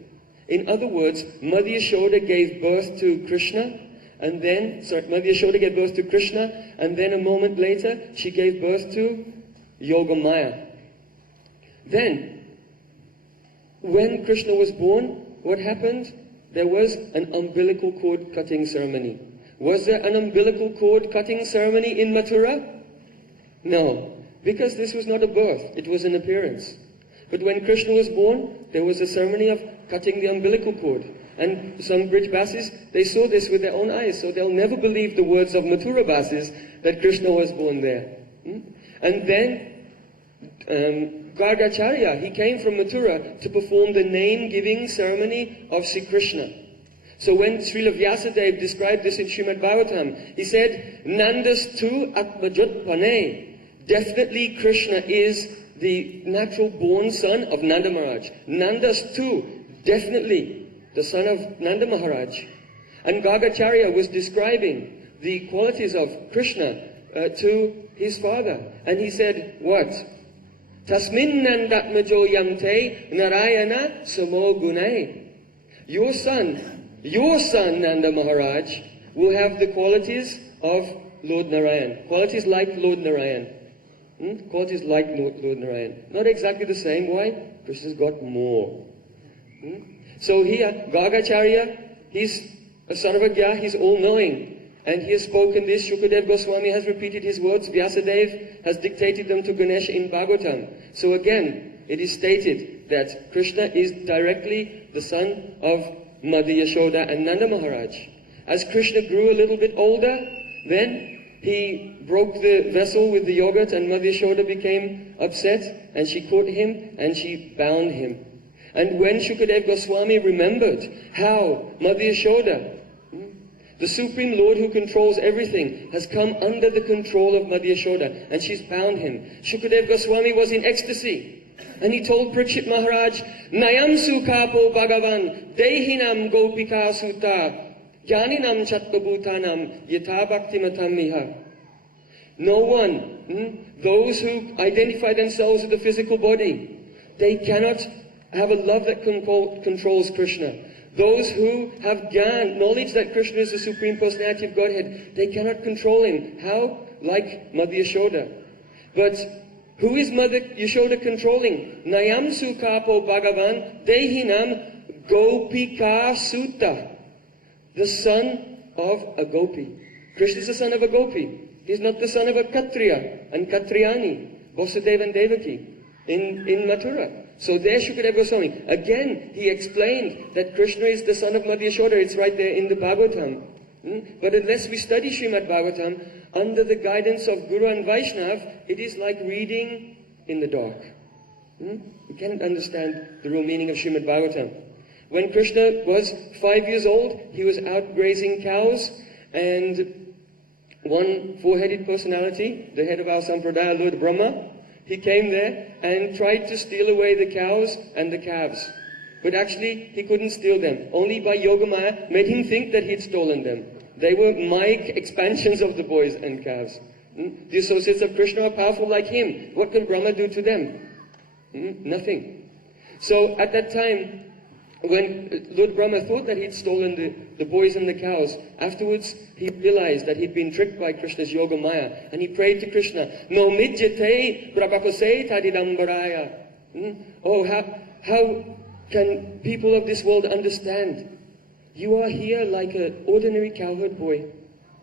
In other words, Madhya Yashoda gave birth to Krishna, Madhya Yashoda gave birth to Krishna, and then a moment later she gave birth to Yogamaya. Then, when Krishna was born, what happened? There was an umbilical cord cutting ceremony. Was there an umbilical cord cutting ceremony in Mathura? No, because this was not a birth, it was an appearance. But when Krishna was born, there was a ceremony of cutting the umbilical cord. And some Brijbasis, they saw this with their own eyes, so they'll never believe the words of Mathura Basis that Krishna was born there. And then Gargacharya, he came from Mathura to perform the name-giving ceremony of Sri Krishna. So when Srila Vyasadeva described this in Srimad Bhagavatam, he said, Nandas tu atmajut pane. Definitely Krishna is the natural born son of Nanda Maharaj. Nandas tu, definitely the son of Nanda Maharaj. And Gargacharya was describing the qualities of Krishna to his father. And he said, what? Tasmin nandatmajo yamte Narayana samo gunai. Your son, Nanda Maharaj, will have the qualities of Lord Narayan. Qualities like Lord Narayan. Qualities like Lord Narayan. Not exactly the same. Why? Krishna's got more. So here, Gargacharya, he's a son of Agya, he's all-knowing. And he has spoken this. Shukadev Goswami has repeated his words. Vyasadeva has dictated them to Ganesha in Bhagavatam. So again, it is stated that Krishna is directly the son of Mother Yashoda and Nanda Maharaj. As Krishna grew a little bit older, then he broke the vessel with the yogurt and Mother Yashoda became upset and she caught him and she bound him. And when Shukadev Goswami remembered how Mother Yashoda, the Supreme Lord who controls everything, has come under the control of Mother Yashoda and she's bound him, Shukadev Goswami was in ecstasy. And he told Parikshit Maharaj, Nayam Sukapo Bhagavan, Dehinam Gopika Sutta, Jnaninam Chattabhutanam, Yatha Bhaktimatam Miha. No one, those who identify themselves with the physical body, they cannot have a love that controls Krishna. Those who have gyan, knowledge that Krishna is the Supreme Personality of Godhead, they cannot control him. How? Like Mother Yashoda. But who is Mother Yashoda controlling? Nayam Sukapo Bhagavan Dehinam Gopika Sutta. The son of a gopi. Krishna is the son of a gopi. He is not the son of a Kshatriya and Kshatriyani, Vasudeva and Devaki in Mathura. So there Shukadeva Goswami, again he explained that Krishna is the son of Mother Yashoda. It's right there in the Bhagavatam. But unless we study Srimad Bhagavatam under the guidance of Guru and Vaishnav, it is like reading in the dark. We cannot understand the real meaning of Srimad Bhagavatam. When Krishna was 5 years old, he was out grazing cows, and one four-headed personality, the head of our Sampradaya, Lord Brahma, he came there and tried to steal away the cows and the calves. But actually, he couldn't steal them. Only by Yogamaya made him think that he'd stolen them. They were Maya expansions of the boys and calves. The associates of Krishna are powerful like him. What can Brahma do to them? Nothing. So at that time, when Lord Brahma thought that he'd stolen the boys and the cows, afterwards he realized that he'd been tricked by Krishna's Yoga Maya, and he prayed to Krishna, No mijjate prabhakose tadidambaraya. Oh, how can people of this world understand? You are here like an ordinary cowherd boy,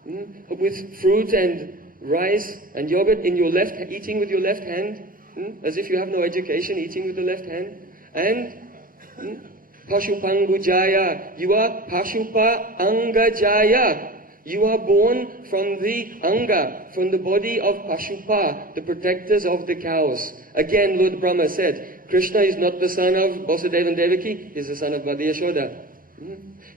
with fruit and rice and yogurt in your left, eating with your left hand, as if you have no education, eating with the left hand, and Pashupangujaya. You are Pashupa Angajaya. You are born from the Anga, from the body of Pashupa, the protectors of the cows. Again, Lord Brahma said, Krishna is not the son of Vasudeva and Devaki, he is the son of Mother Yashoda.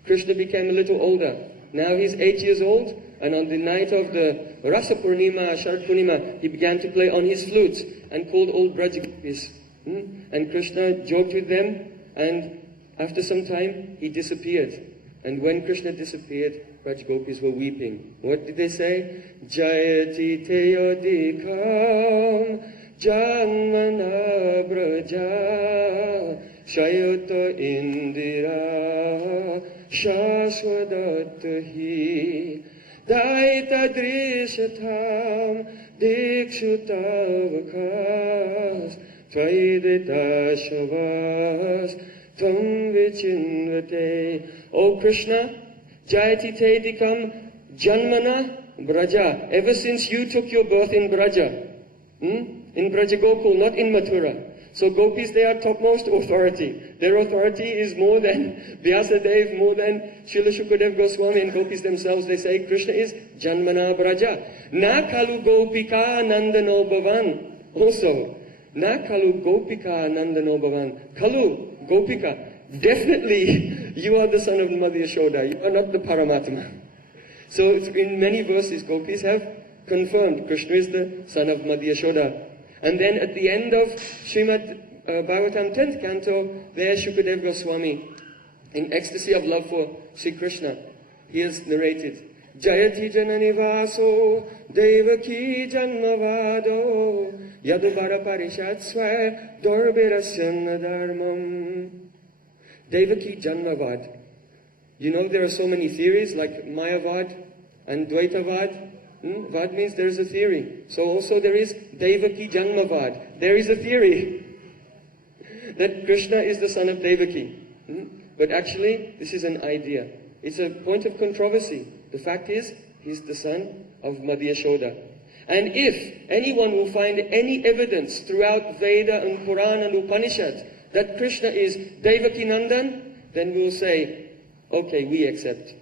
Krishna became a little older. Now he's 8 years old, and on the night of the Rasa Purnima, Sharad Purnima, he began to play on his flute and called all Brajagopis. And Krishna joked with them, and after some time, he disappeared. And when Krishna disappeared, Braj-gopis were weeping. What did they say? Jayati teyodikam janmana braja shayata indira shashwadatahi daita drishatam dikshutavakas tvaidita shavas Tam vichinvate. O Krishna, Jayati te dikam janmana braja. Ever since you took your birth in Braja, in Braja Gokul, not in Mathura. So gopis, they are topmost authority. Their authority is more than Vyasadeva, more than Srila Shukadev Goswami and gopis themselves. They say Krishna is janmana braja. Na kalu gopika nandano bhavan. Also, na kalu gopika nandano bhavan. Kalu, Gopika, definitely you are the son of Mother Yashoda. You are not the Paramatma. So in many verses, gopis have confirmed Krishna is the son of Mother Yashoda. And then at the end of Srimad Bhagavatam 10th canto, there Shukadev Goswami, in ecstasy of love for Sri Krishna, he has narrated Jayati jananivaso devaki janmavado yadubara parishatsva dorbirasya dharmam. Devaki janmavad. You know there are so many theories like Mayavad and Dvaitavad. Vad means there is a theory. So also there is Devaki Janmavad. There is a theory that Krishna is the son of Devaki. But actually, this is an idea. It's a point of controversy. The fact is, he's the son of Madhya Yashoda. And if anyone will find any evidence throughout Veda and Puran and Upanishad that Krishna is Devaki Nandan, then we'll say, okay, we accept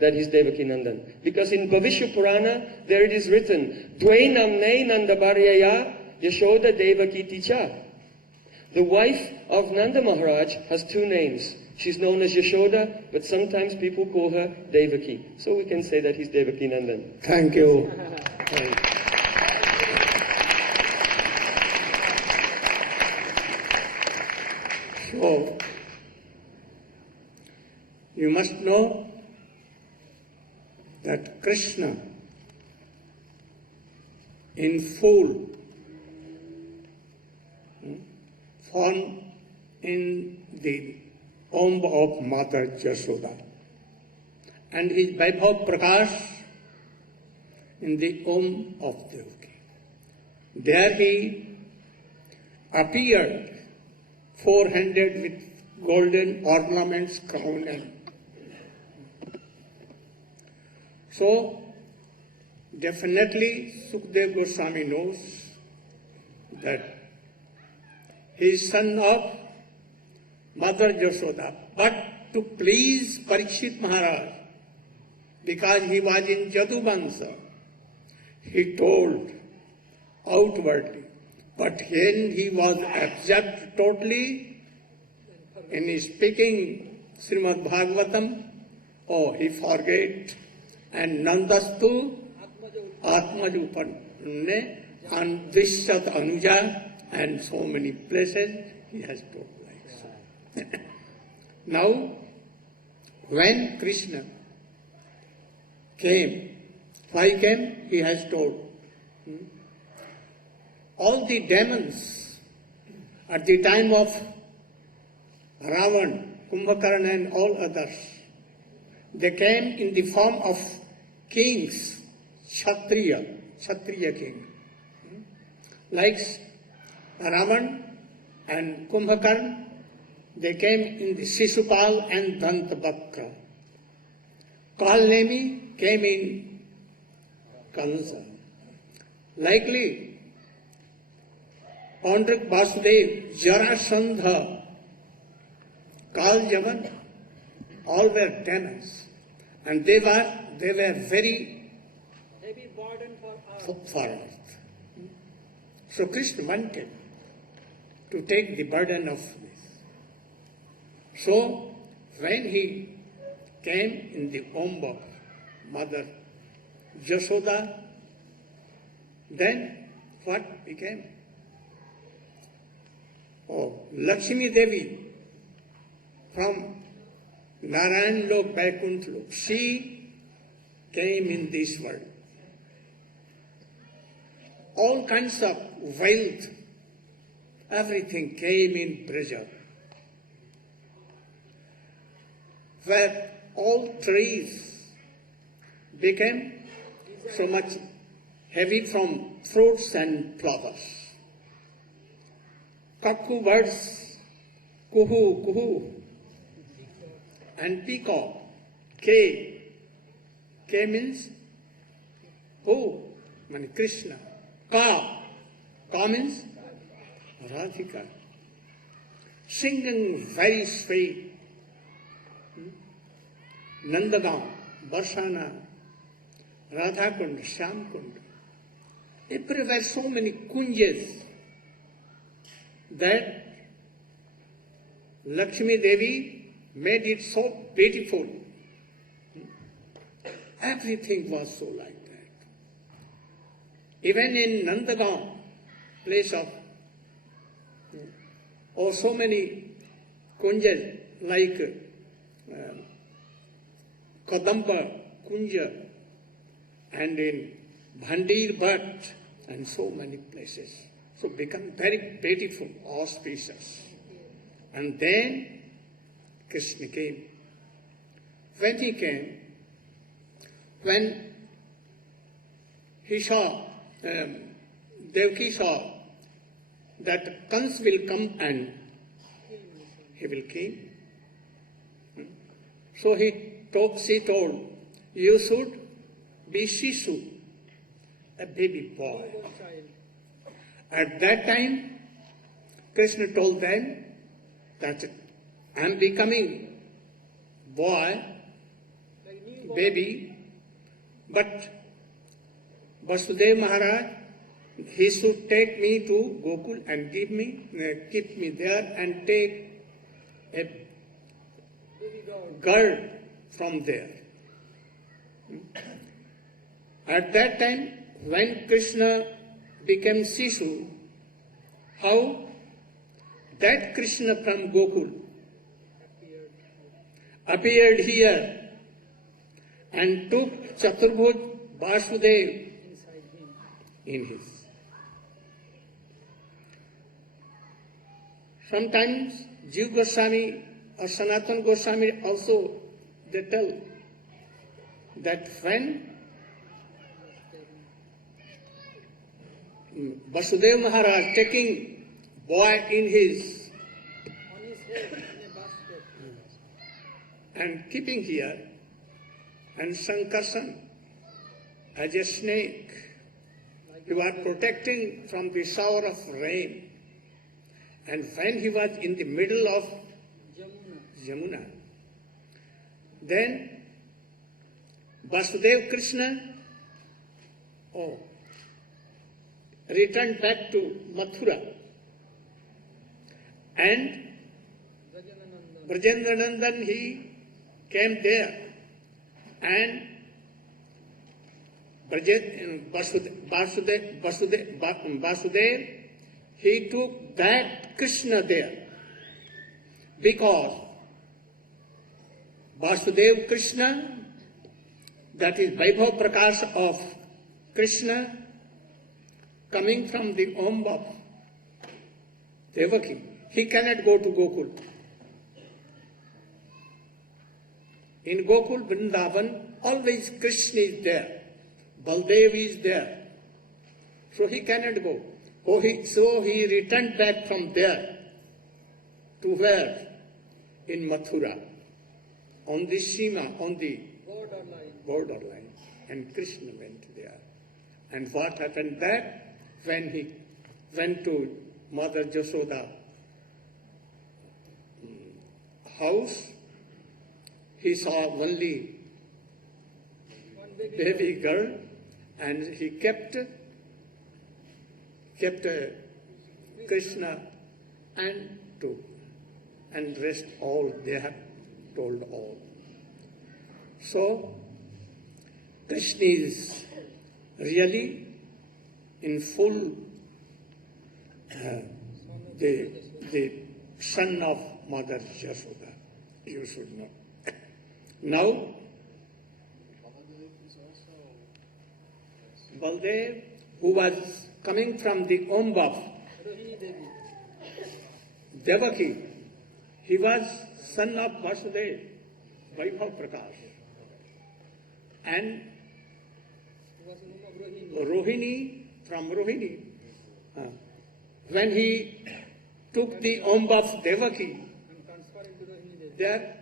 that he's Devaki Nandan. Because in Bhavishya Purana, there it is written, Dvai namne nandabaryaya Yashoda Devaki ticha. The wife of Nanda Maharaj has two names. She's known as Yashoda, but sometimes people call her Devaki. So we can say that he's Devaki Nandan. Thank you. So, you must know that Krishna in full form in the womb of Mother Yashoda and his Vaibhav Prakash in the womb of Devaki. There he appeared four-handed with golden ornaments, crown and so definitely Sukdev Goswami knows that he is son of Mother Yashoda. But to please Parikshit Maharaj, because he was in Jaduvansa, he told outwardly. But when he was absorbed totally in speaking Srimad Bhagavatam, he forget. And Nandastu Atmajupanne and Vishat Anuja and so many places he has told like so. Now, when Krishna came, why came? He has told. All the demons at the time of Ravan, Kumbhakarna and all others, they came in the form of kings, Kshatriya king. Like Ravan and Kumbhakarna, they came in the Sisupal and Dantavakra. Kalnemi came in Kansa. Likely, Pandrik Vasudev, Jarasandha, Kaljavan, all were demons. And they were very heavy burden for earth. So Krishna wanted to take the burden of this. So when he came in the womb of Mother Yashoda, then what became? Lakshmi Devi from Narayana Lok, Vaikuntha Lok, she came in this world. All kinds of wealth, everything came in Braja, where all trees became so much heavy from fruits and flowers. Kakku birds, kuhu, kuhu, and peacock, K means who? Means Krishna. Ka means Radhika. Singing very sweet. Nandagaon, Barsana, Radha Kund, Shyam Kund. Everywhere so many kunjas that Lakshmi Devi made it so beautiful. Everything was so like that. Even in Nandagaon, place of, so many kunjas like Kadampa Kunja and in Bhandir Bhatt, and so many places. So become very beautiful, auspicious. And then Krishna came. When he came, when he saw, Devaki saw that Kans will come and he will came. So she told, you should be Shishu, a baby boy. At that time, Krishna told them that I am becoming boy, baby, but Vasudeva Maharaj, he should take me to Gokul and keep me there and take a girl from there. At that time, when Krishna became Shishu, how that Krishna from Gokul appeared here and took Chaturbhuj Vasudev in his. Sometimes Jiva Goswami or Sanatana Goswami also, they tell that when Vasudeva Maharaj taking boy in his and keeping here, and Sankarsan as a snake, he was protecting from the shower of rain. And when he was in the middle of Yamuna, then Vasudeva Krishna returned back to Mathura, and Brajendranandan, he came there, and Vasudev, he took that Krishna there, because Vasudev Krishna, that is Vaibhav Prakash of Krishna, coming from the womb of Devaki, he cannot go to Gokul. In Gokul, Vrindavan, always Krishna is there. Baldev is there. So he cannot go. So he returned back from there to where? In Mathura, on the Sima, on the borderline. And Krishna went there. And what happened that? When he went to Mother Jashoda house, he saw only baby girl, and he kept Krishna and took, and rest all they have told all. So Krishna is really in full the son of Mother Jashoda. You should know. Now, Baldev, who was coming from the womb of Devaki, he was son of Vasudeva, Vaibhav Prakash. And Rohini, from Rohini, when he took the womb of Devaki, there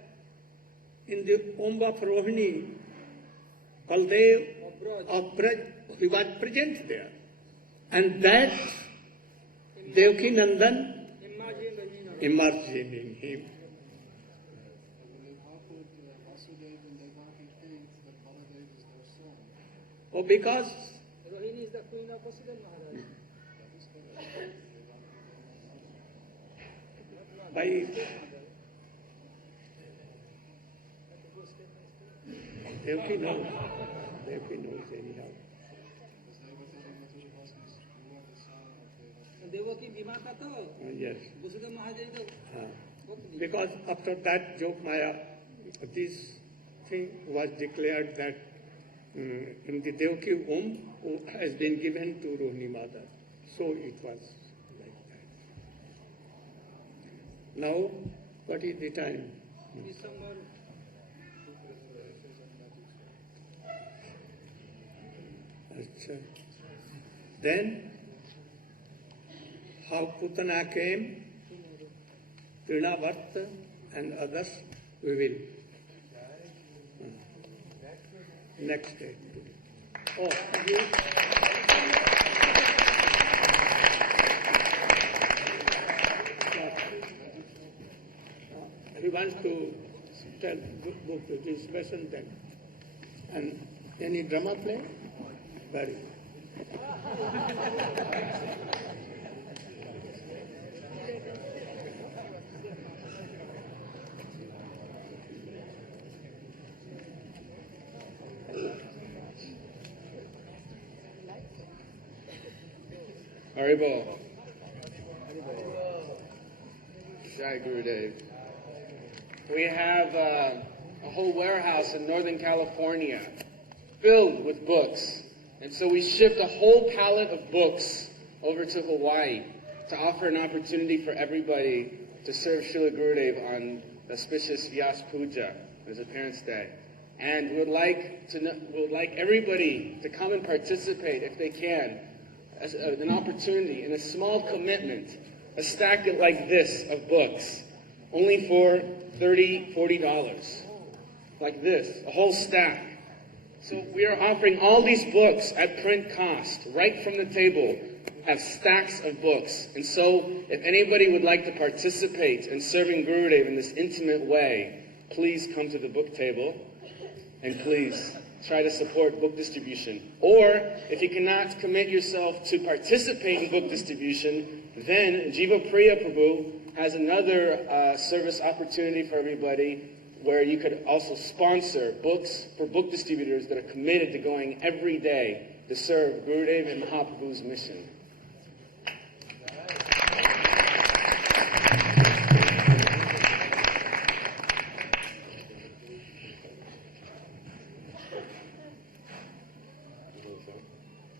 in the womb of Rohini, Baldev of Braj, he was present there. And that Devaki Nandan emerged in him. Oh, because Rohini is the queen of Vasudeva Maharaj. by Devaki knows anyhow. Devaki Bhimata to. Yes. Vasudeva Maharaj to. Because after that Jog Maya, this thing was declared that in the Devaki womb who has been given to Rohini mother. So it was like that. Now, what is the time? December. Achha. Then, how Putana came, Trinavarta and others, we will. Next day. Oh, you. He wants to tell book this lesson then. And any drama play? Very. Haribol. Jai Gurudev. We have a whole warehouse in Northern California filled with books. And so we shipped a whole pallet of books over to Hawaii to offer an opportunity for everybody to serve Srila Gurudev on the auspicious Vyas Puja, his Parents' Day. And we would like everybody to come and participate if they can, as an opportunity and a small commitment, a stack like this of books, only for $30, $40, like this, a whole stack. So we are offering all these books at print cost, right from the table, have stacks of books. And so if anybody would like to participate in serving Gurudev in this intimate way, please come to the book table and please try to support book distribution. Or if you cannot commit yourself to participate in book distribution, then Jiva Priya Prabhu has another service opportunity for everybody where you could also sponsor books for book distributors that are committed to going every day to serve Gurudev and Mahaprabhu's mission.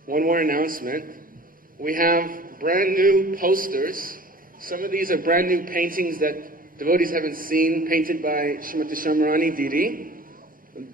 One more announcement. We have brand new posters. Some of these are brand new paintings that devotees haven't seen, painted by Srimati Shamrani Didi,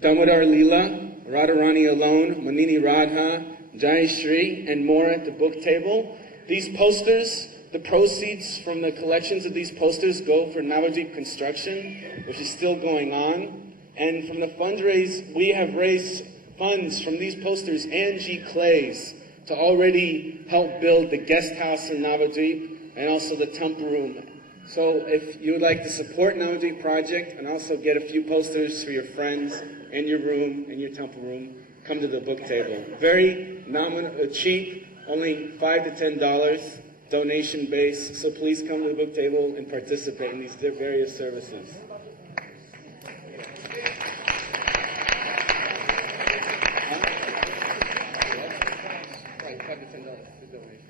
Damodar Leela, Radharani Alone, Manini Radha, Jai Shri, and more at the book table. These posters, the proceeds from the collections of these posters go for Navadvip construction, which is still going on. And from the fundraise, we have raised funds from these posters and G. Clays to already help build the guest house in Navadvip and also the temple room. So if you would like to support Navadvip project and also get a few posters for your friends in your room, in your temple room, come to the book table. Very cheap, only $5 to $10, donation based. So please come to the book table and participate in these various services. Right, $5 to $10 for donation.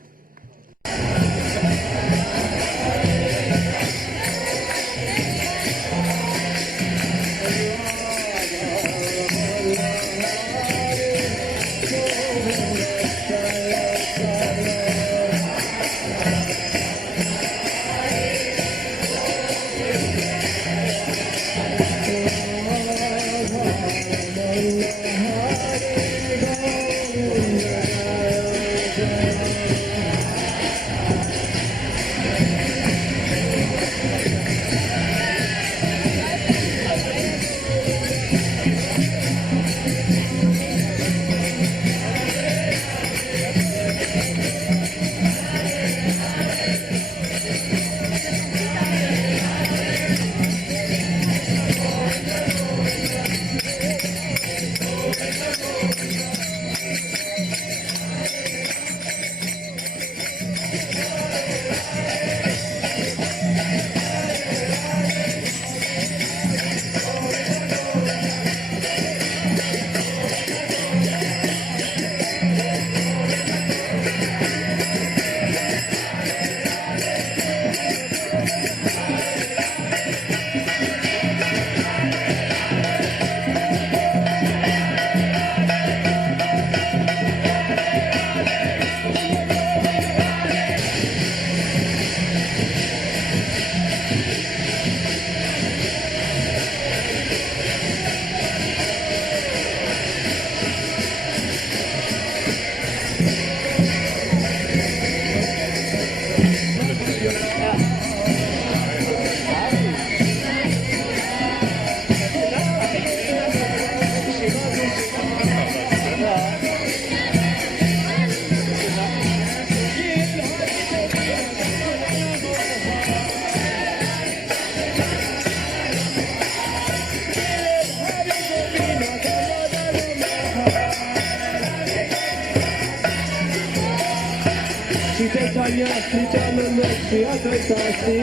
Shri Chaitanya, Shri Nityananda, Shri Advaita, Shri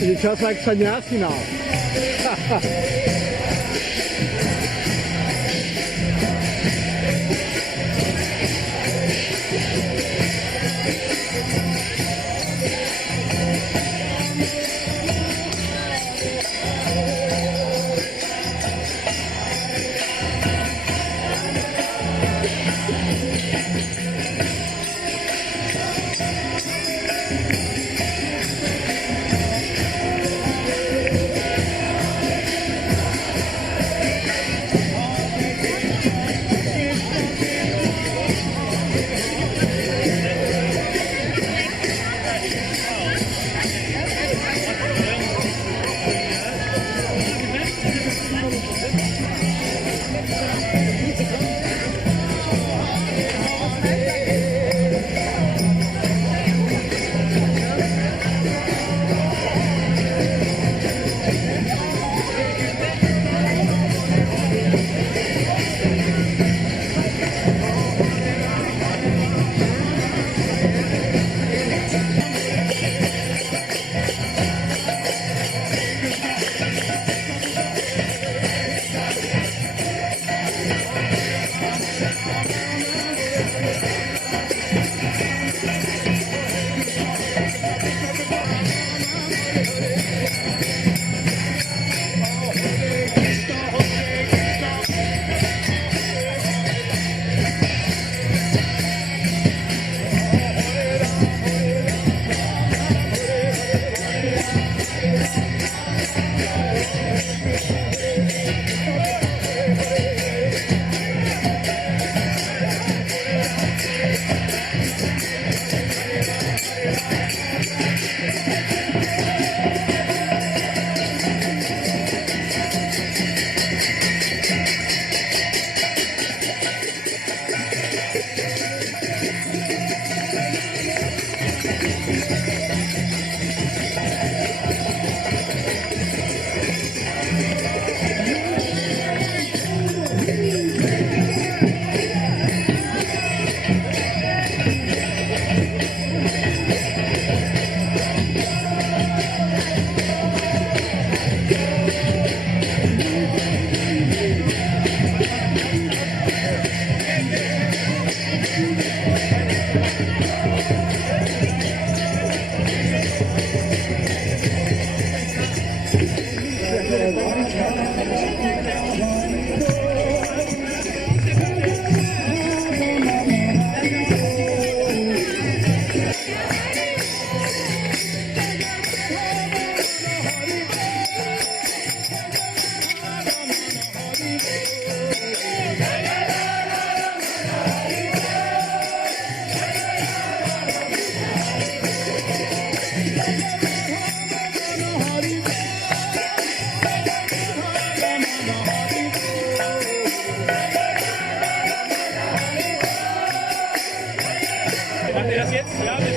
It's just like sannyasi now. Yeah.